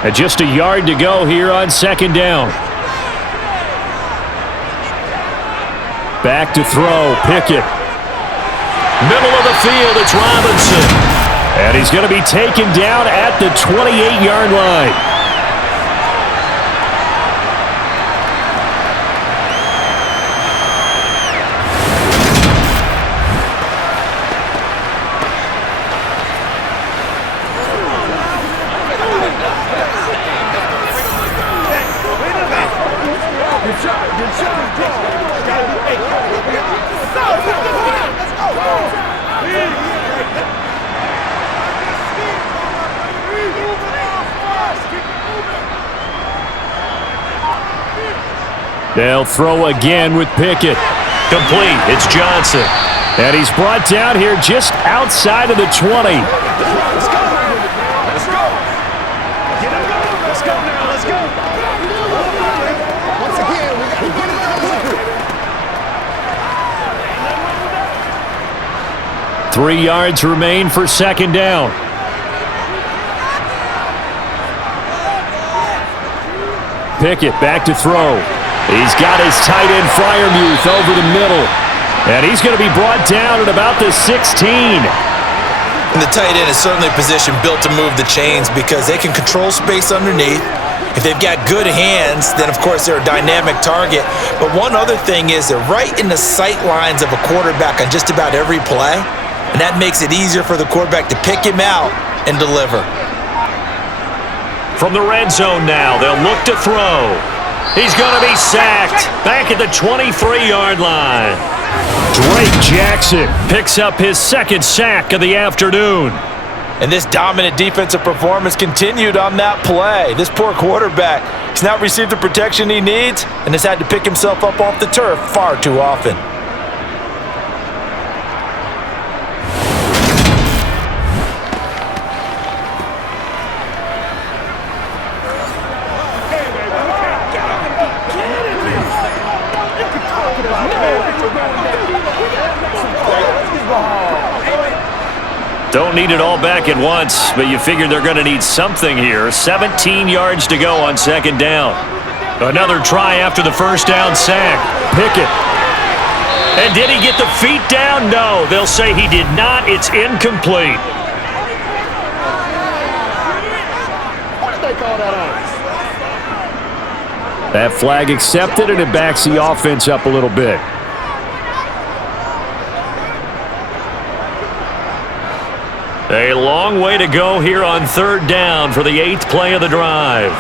And just a yard to go here on 2nd down. Back to throw, Pickett. Middle of the field, it's Robinson. And he's going to be taken down at the 28-yard line. They'll throw again with Pickett. Complete. It's Johnson. And he's brought down here just outside of the 20. Let's go. Let's go. Get him going. Let's go now. Let's go. Once again, we got to get it done. 3 yards remain for 2nd down. Pickett back to throw. He's got his tight end Freiermuth over the middle. And he's going to be brought down at about the 16. And the tight end is certainly a position built to move the chains because they can control space underneath. If they've got good hands, then of course they're a dynamic target. But one other thing is they're right in the sight lines of a quarterback on just about every play. And that makes it easier for the quarterback to pick him out and deliver. From the red zone now, they'll look to throw. He's going to be sacked back at the 23-yard line. Drake Jackson picks up his 2nd sack of the afternoon. And this dominant defensive performance continued on that play. This poor quarterback has not received the protection he needs and has had to pick himself up off the turf far too often. Don't need it all back at once, but you figure they're going to need something here. 17 yards to go on 2nd down. Another try after the first down sack. Pickett. And did he get the feet down? No, they'll say he did not. It's incomplete. That flag accepted, and it backs the offense up a little bit. A long way to go here on 3rd down for the 8th play of the drive.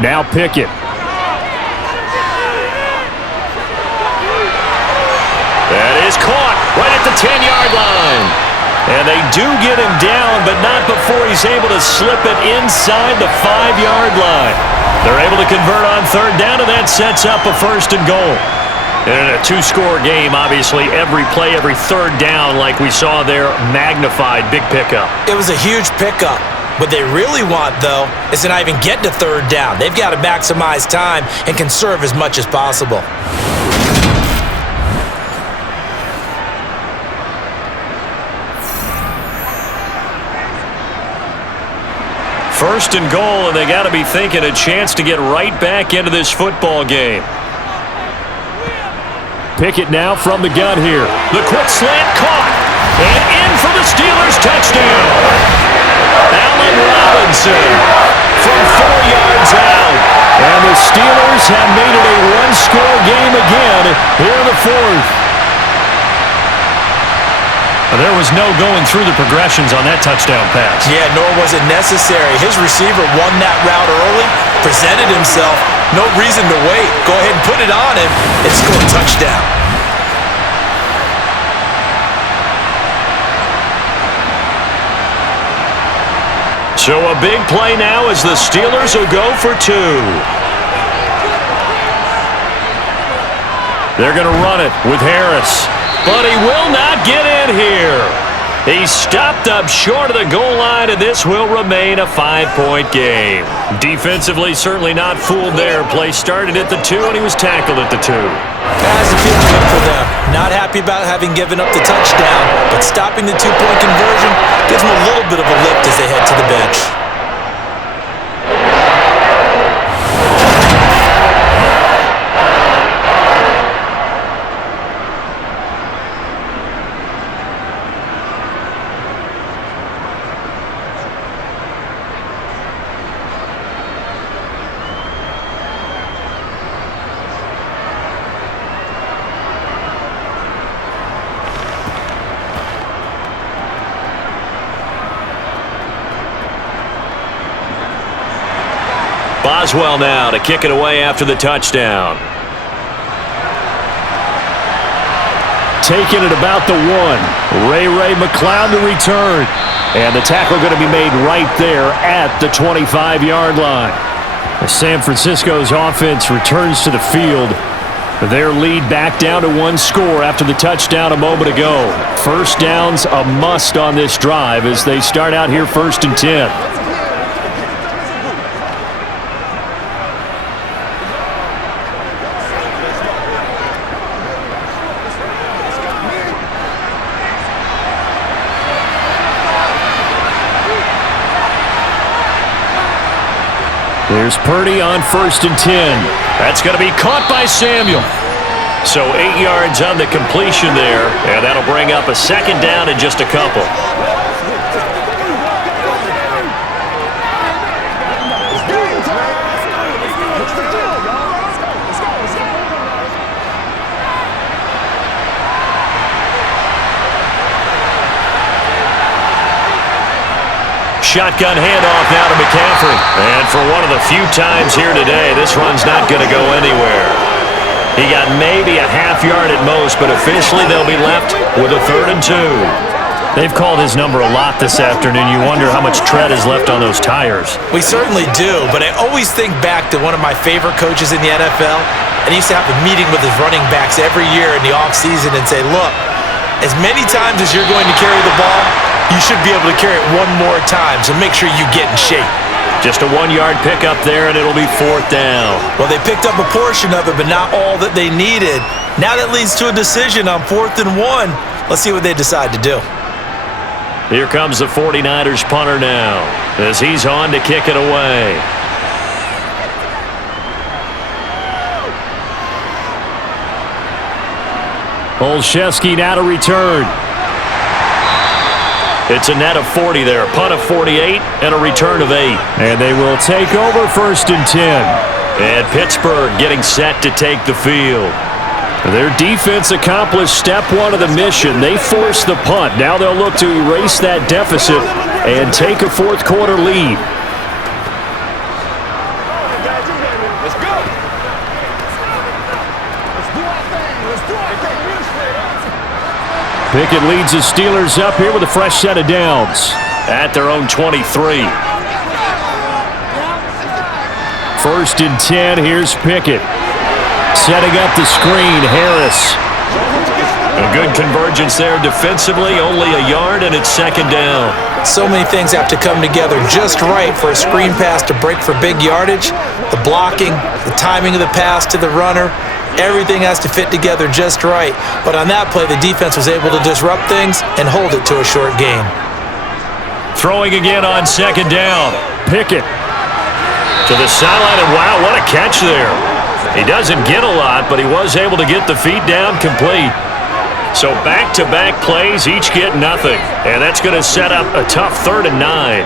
Now Pickett. That is caught right at the 10-yard line. And they do get him down, but not before he's able to slip it inside the 5-yard line. They're able to convert on 3rd down, and that sets up a 1st and goal. And in a two-score game, obviously, every play, every third down, like we saw there, magnified, big pickup. It was a huge pickup. What they really want, though, is to not even get to third down. They've got to maximize time and conserve as much as possible. First and goal, and they got to be thinking a chance to get right back into this football game. Pickett now from the gun here. The quick slant caught, and in for the Steelers touchdown. Allen Robinson from 4 yards out. And the Steelers have made it a one-score game again here in the fourth. There was no going through the progressions on that touchdown pass. Yeah, nor was it necessary. His receiver won that route early, presented himself. No reason to wait. Go ahead and put it on him and score a touchdown. So a big play now as the Steelers will go for 2. They're going to run it with Harris. But he will not get in here. He's stopped up short of the goal line, and this will remain a 5-point game. Defensively, certainly not fooled there. Play started at the 2, and he was tackled at the 2. Has to feel good for them. Not happy about having given up the touchdown, but stopping the 2-point conversion gives them a little bit of a lift as they head to the bench. Boswell now to kick it away after the touchdown. Taking it about the 1. Ray McCloud to return. And the tackle going to be made right there at the 25-yard line. As San Francisco's offense returns to the field, their lead back down to 1 score after the touchdown a moment ago. First down's a must on this drive as they start out here 1st and 10. There's Purdy on 1st and 10. That's going to be caught by Samuel. So 8 yards on the completion there, and that'll bring up a 2nd down in just a couple. Shotgun handoff now to McCaffrey. And for one of the few times here today, this run's not going to go anywhere. He got maybe a half yard at most, but officially they'll be left with a 3rd and 2. They've called his number a lot this afternoon. You wonder how much tread is left on those tires. We certainly do, but I always think back to one of my favorite coaches in the NFL, and he used to have a meeting with his running backs every year in the offseason and say, look, as many times as you're going to carry the ball, you should be able to carry it 1 more time, so make sure you get in shape. Just a 1-yard pickup there, and it'll be 4th down. Well, they picked up a portion of it, but not all that they needed. Now that leads to a decision on 4th and 1. Let's see what they decide to do. Here comes the 49ers punter now, as he's on to kick it away. Olszewski now to return. It's a net of 40 there, punt of 48, and a return of 8. And they will take over 1st and 10. And Pittsburgh getting set to take the field. Their defense accomplished step 1 of the mission. They forced the punt. Now they'll look to erase that deficit and take a 4th quarter lead. Pickett leads the Steelers up here with a fresh set of downs. At their own 23. 1st and 10, here's Pickett. Setting up the screen, Harris. A good convergence there defensively, only a yard, and it's second down. So many things have to come together just right for a screen pass to break for big yardage. The blocking, the timing of the pass to the runner, everything has to fit together just right. But on that play, the defense was able to disrupt things and hold it to a short gain. Throwing again on second down. Pickett to the sideline, and wow, what a catch there. He doesn't get a lot, but he was able to get the feet down complete. So back-to-back plays, each get nothing. And that's going to set up a tough 3rd and 9.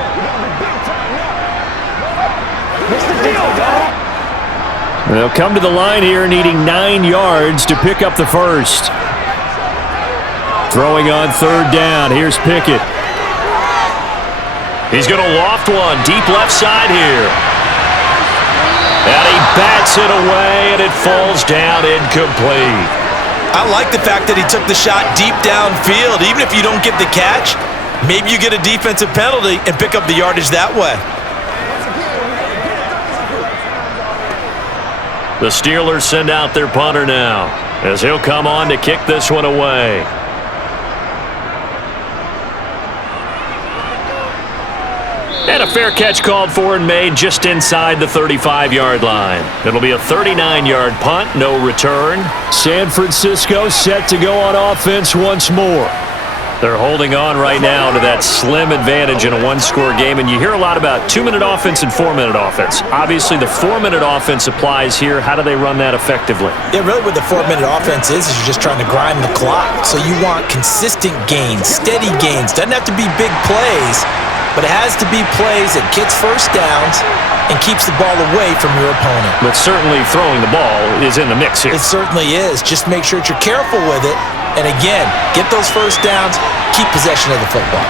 They'll come to the line here needing 9 yards to pick up the first. Throwing on 3rd down. Here's Pickett. He's going to loft one deep left side here. And he bats it away, and it falls down incomplete. I like the fact that he took the shot deep downfield. Even if you don't get the catch, maybe you get a defensive penalty and pick up the yardage that way. The Steelers send out their punter now, as he'll come on to kick this one away. And a fair catch called for and made just inside the 35-yard line. It'll be a 39-yard punt, no return. San Francisco set to go on offense once more. They're holding on right now to that slim advantage in a one-score game, and you hear a lot about 2-minute offense and 4-minute offense. Obviously, the 4-minute offense applies here. How do they run that effectively? Yeah, really what the 4-minute offense is you're just trying to grind the clock. So you want consistent gains, steady gains. Doesn't have to be big plays, but it has to be plays that gets first downs and keeps the ball away from your opponent. But certainly throwing the ball is in the mix here. It certainly is. Just make sure that you're careful with it. And again, get those first downs, keep possession of the football.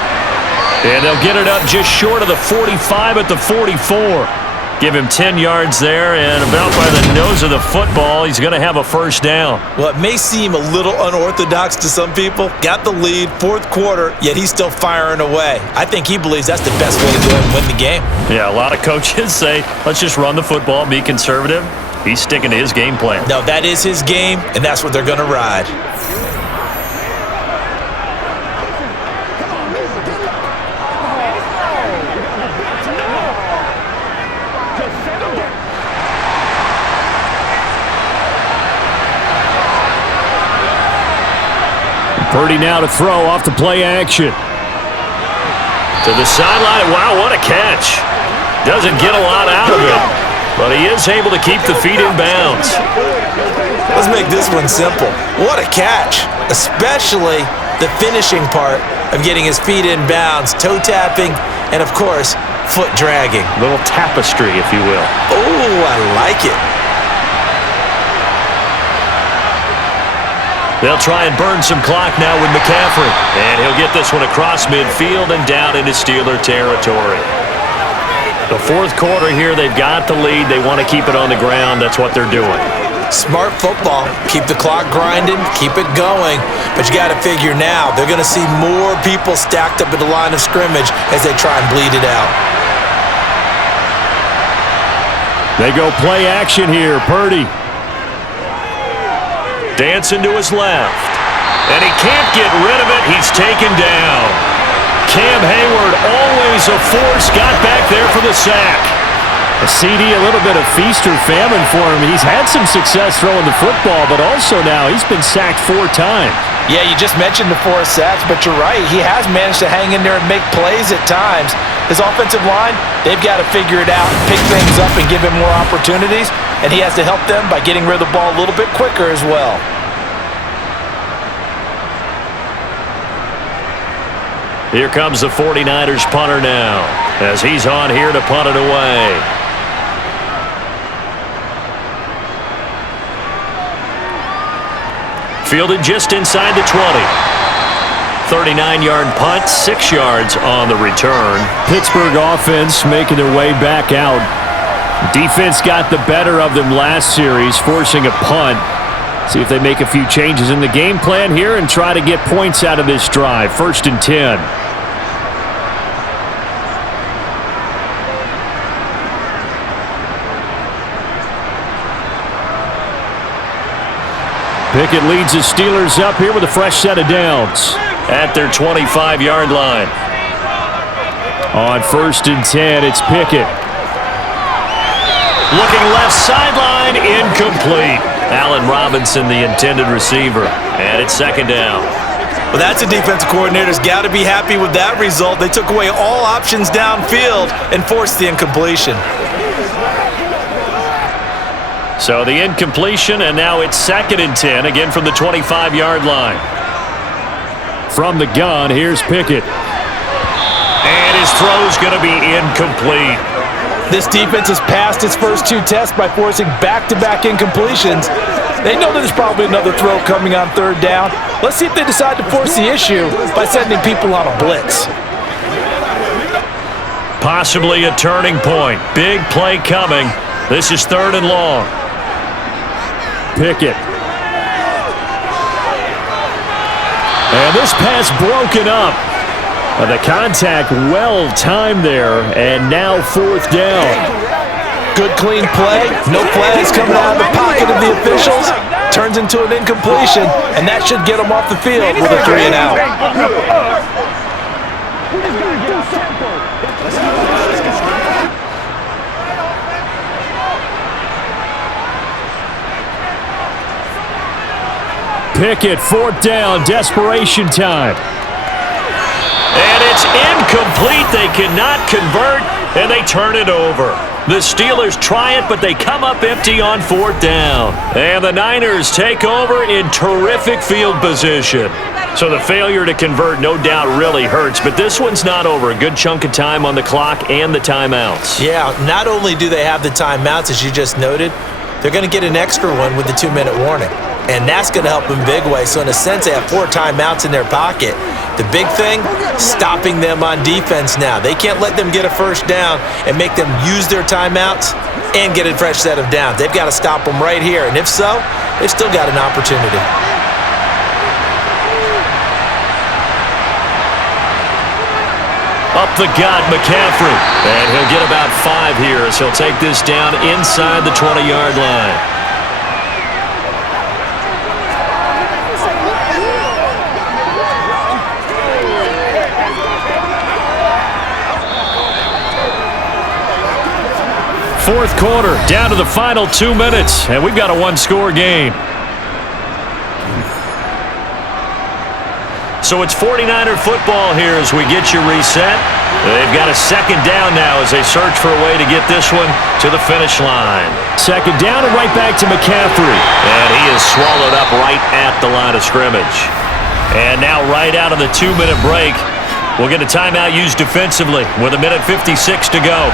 And they'll get it up just short of the 45 at the 44. Give him 10 yards there, and about by the nose of the football, he's going to have a first down. Well, it may seem a little unorthodox to some people. Got the lead, 4th quarter, yet he's still firing away. I think he believes that's the best way to go and win the game. Yeah, a lot of coaches say, let's just run the football, be conservative. He's sticking to his game plan. No, that is his game, and that's what they're going to ride. Purdy now to throw off the play action. To the sideline. Wow, what a catch. Doesn't get a lot out of it, but he is able to keep the feet in bounds. Let's make this one simple. What a catch, especially the finishing part of getting his feet in bounds, toe tapping, and of course, foot dragging. Little tapestry, if you will. Oh, I like it. They'll try and burn some clock now with McCaffrey. And he'll get this one across midfield and down into Steeler territory. The 4th quarter here, they've got the lead. They want to keep it on the ground. That's what they're doing. Smart football. Keep the clock grinding, keep it going. But you got to figure now, they're going to see more people stacked up at the line of scrimmage as they try and bleed it out. They go play action here. Purdy. Dancing to his left. And he can't get rid of it. He's taken down. Cam Hayward, always a force, got back there for the sack. A CD, a little bit of feast or famine for him. He's had some success throwing the football, but also now he's been sacked 4 times. Yeah, you just mentioned the 4 sacks, but you're right. He has managed to hang in there and make plays at times. His offensive line, they've got to figure it out, pick things up, and give him more opportunities. And he has to help them by getting rid of the ball a little bit quicker as well. Here comes the 49ers punter now, as he's on here to punt it away. Fielded just inside the 20. 39-yard punt, 6 yards on the return. Pittsburgh offense making their way back out. Defense got the better of them last series, forcing a punt. See if they make a few changes in the game plan here and try to get points out of this drive. 1st and 10. Pickett leads the Steelers up here with a fresh set of downs. At their 25-yard line. On 1st and 10, it's Pickett. Looking left sideline, incomplete. Allen Robinson, the intended receiver. And it's 2nd down. Well, that's a defensive coordinator's got to be happy with that result. They took away all options downfield and forced the incompletion. So the incompletion, and now it's 2nd and 10, again from the 25-yard line. From the gun, here's Pickett. And his throw's going to be incomplete. This defense has passed its first 2 tests by forcing back-to-back incompletions. They know that there's probably another throw coming on 3rd down. Let's see if they decide to force the issue by sending people on a blitz. Possibly a turning point. Big play coming. This is 3rd and long. Pickett. And this pass broken up. The contact well timed there, and now 4th down. Good clean play. No flags coming out of the pocket of the officials. Turns into an incompletion, and that should get them off the field with a 3 and out. Pickett, 4th down, desperation time. And it's incomplete. They cannot convert, and they turn it over. The Steelers try it, but they come up empty on 4th down. And the Niners take over in terrific field position. So the failure to convert no doubt really hurts, but this one's not over. A good chunk of time on the clock and the timeouts. Yeah, not only do they have the timeouts, as you just noted, they're going to get an extra one with the 2-minute warning. And that's going to help in a big way. So in a sense, they have 4 timeouts in their pocket. The big thing, stopping them on defense now. They can't let them get a 1st down and make them use their timeouts and get a fresh set of downs. They've got to stop them right here. And if so, they've still got an opportunity. Up the gut, McCaffrey. And he'll get about 5 here as he'll take this down inside the 20-yard line. Fourth quarter, down to the final 2 minutes, and we've got a 1-score game. So it's 49er football here as we get you reset. They've got a 2nd down now as they search for a way to get this one to the finish line. 2nd down and right back to McCaffrey. And he is swallowed up right at the line of scrimmage. And now right out of the 2-minute break, we'll get a timeout used defensively with 1:56 to go.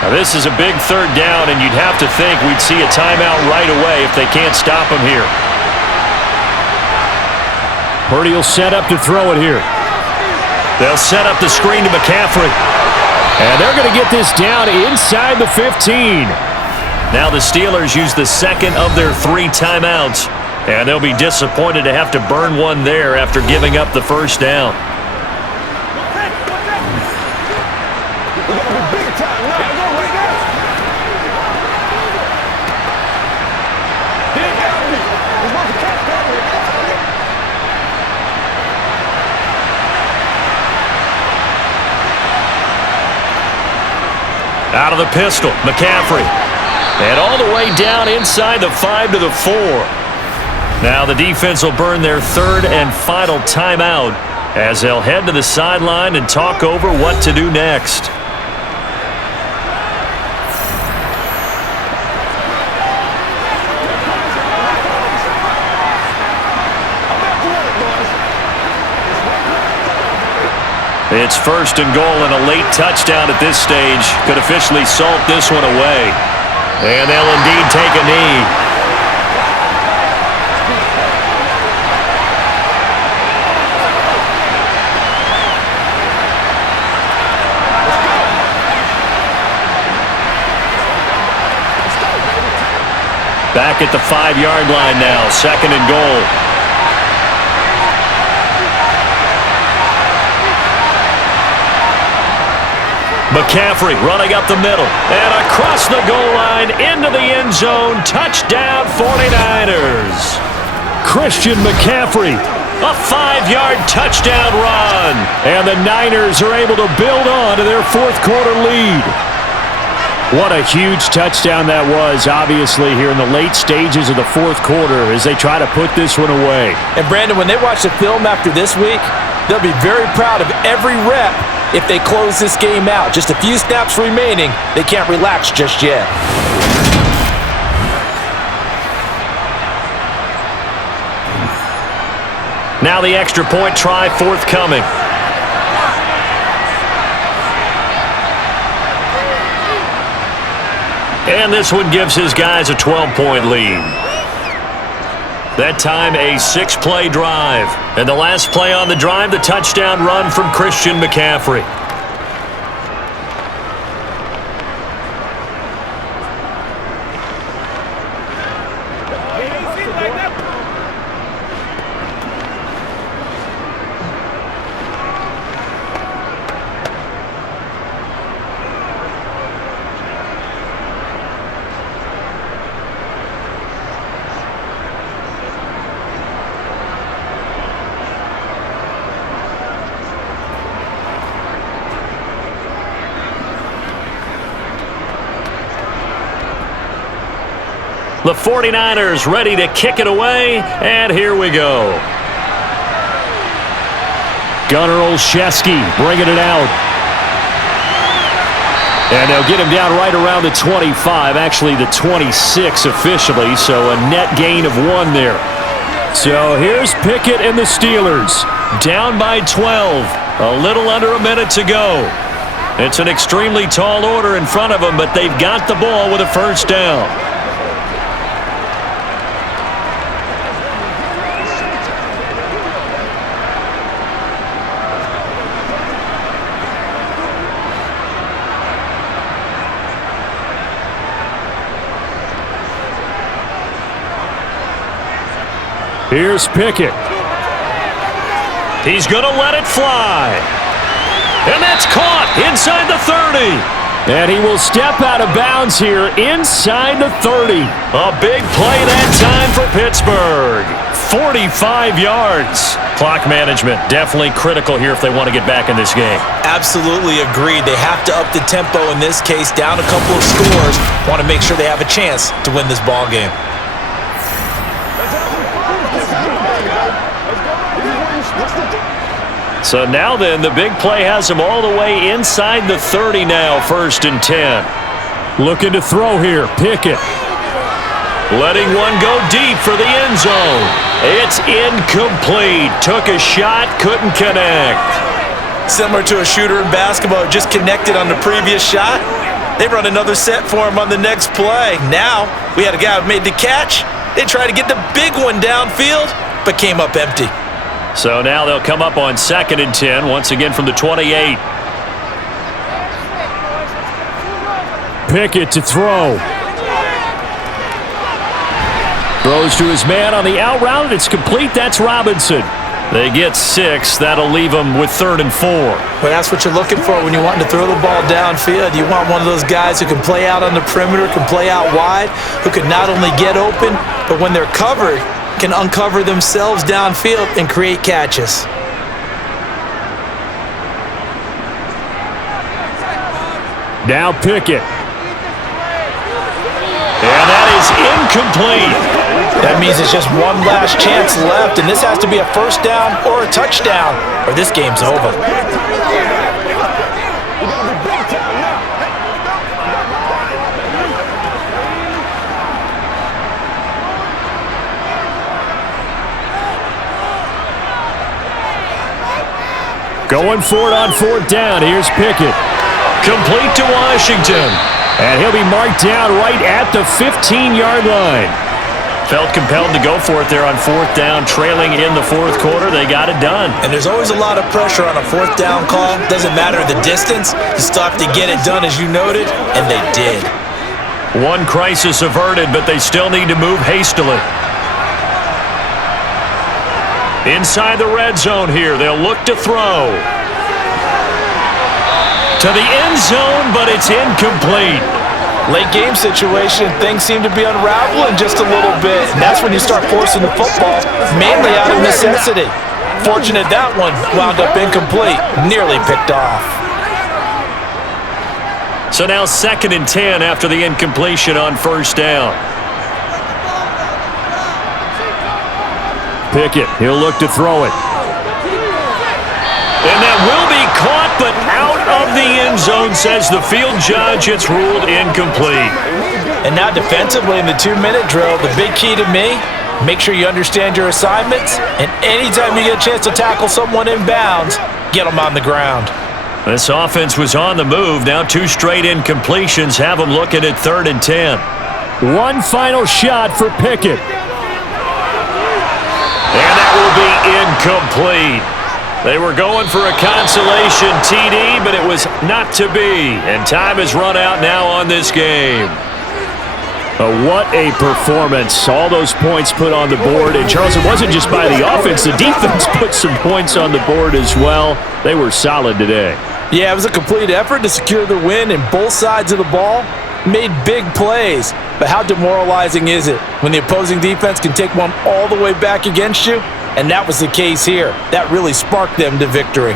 Now this is a big 3rd down, and you'd have to think we'd see a timeout right away if they can't stop him here. Purdy will set up to throw it here. They'll set up the screen to McCaffrey. And they're going to get this down inside the 15. Now the Steelers use the 2nd of their 3 timeouts, and they'll be disappointed to have to burn one there after giving up the 1st down. Out of the pistol, McCaffrey. And all the way down inside the 5 to the 4. Now the defense will burn their 3rd and final timeout as they'll head to the sideline and talk over what to do next. It's 1st and goal, and a late touchdown at this stage could officially salt this one away. And they'll indeed take a knee. Back at the 5-yard line now, 2nd and goal. McCaffrey running up the middle and across the goal line into the end zone. Touchdown 49ers. Christian McCaffrey, a 5-yard touchdown run. And the Niners are able to build on to their fourth quarter lead. What a huge touchdown that was, obviously, here in the late stages of the fourth quarter as they try to put this one away. And, Brandon, when they watch the film after this week, they'll be very proud of every rep if they close this game out. Just a few snaps remaining. They can't relax just yet. Now the extra point try forthcoming. And this one gives his guys a 12-point lead. That time a 6-play drive. And the last play on the drive, the touchdown run from Christian McCaffrey. The 49ers ready to kick it away, and here we go. Gunnar Olszewski bringing it out. And they'll get him down right around the 25, actually the 26 officially, so a net gain of 1 there. So here's Pickett and the Steelers, down by 12, a little under a minute to go. It's an extremely tall order in front of them, but they've got the ball with a first down. Here's Pickett. He's going to let it fly. And that's caught inside the 30. And he will step out of bounds here inside the 30. A big play that time for Pittsburgh. 45 yards. Clock management definitely critical here if they want to get back in this game. Absolutely agreed. They have to up the tempo in this case, down a couple of scores. Want to make sure they have a chance to win this ball game. So now then, the big play has him all the way inside the 30 now, 1st and 10. Looking to throw here, Pickett. Letting one go deep for the end zone. It's incomplete. Took a shot, couldn't connect. Similar to a shooter in basketball, just connected on the previous shot. They run another set for him on the next play. Now, we had a guy who made the catch. They tried to get the big one downfield, but came up empty. So now they'll come up on 2nd and 10, once again from the 28. Pickett to throw. Throws to his man on the out route. It's complete. That's Robinson. They get 6. That'll leave them with 3rd and 4. Well, that's what you're looking for when you're wanting to throw the ball downfield. You want one of those guys who can play out on the perimeter, can play out wide, who can not only get open, but when they're covered, can uncover themselves downfield and create catches. Now Pickett. And that is incomplete. That means it's just one last chance left, and this has to be a first down or a touchdown, or this game's over. Going for it on 4th down. Here's Pickett. Complete to Washington. And he'll be marked down right at the 15-yard line. Felt compelled to go for it there on 4th down, trailing in the 4th quarter. They got it done. And there's always a lot of pressure on a 4th down call. Doesn't matter the distance. You still have to get it done, as you noted, and they did. One crisis averted, but they still need to move hastily. Inside the red zone here, they'll look to throw. To the end zone, but it's incomplete. Late game situation, things seem to be unraveling just a little bit. And that's when you start forcing the football, mainly out of necessity. Fortunate that one wound up incomplete, nearly picked off. So now 2nd and 10 after the incompletion on first down. Pickett, he'll look to throw it. And that will be caught, but out of the end zone, says the field judge. It's ruled incomplete. And now defensively in the 2-minute drill, the big key to me, make sure you understand your assignments, and anytime you get a chance to tackle someone in bounds, get them on the ground. This offense was on the move. Now 2 straight incompletions have them looking at 3rd and 10. One final shot for Pickett. And that will be incomplete. They were going for a consolation TD, but it was not to be. And time has run out now on this game. What a performance. All those points put on the board. And, Charles, it wasn't just by the offense. The defense put some points on the board as well. They were solid today. Yeah, it was a complete effort to secure the win, and both sides of the ball made big plays. But how demoralizing is it when the opposing defense can take one all the way back against you? And that was the case here. That really sparked them to victory.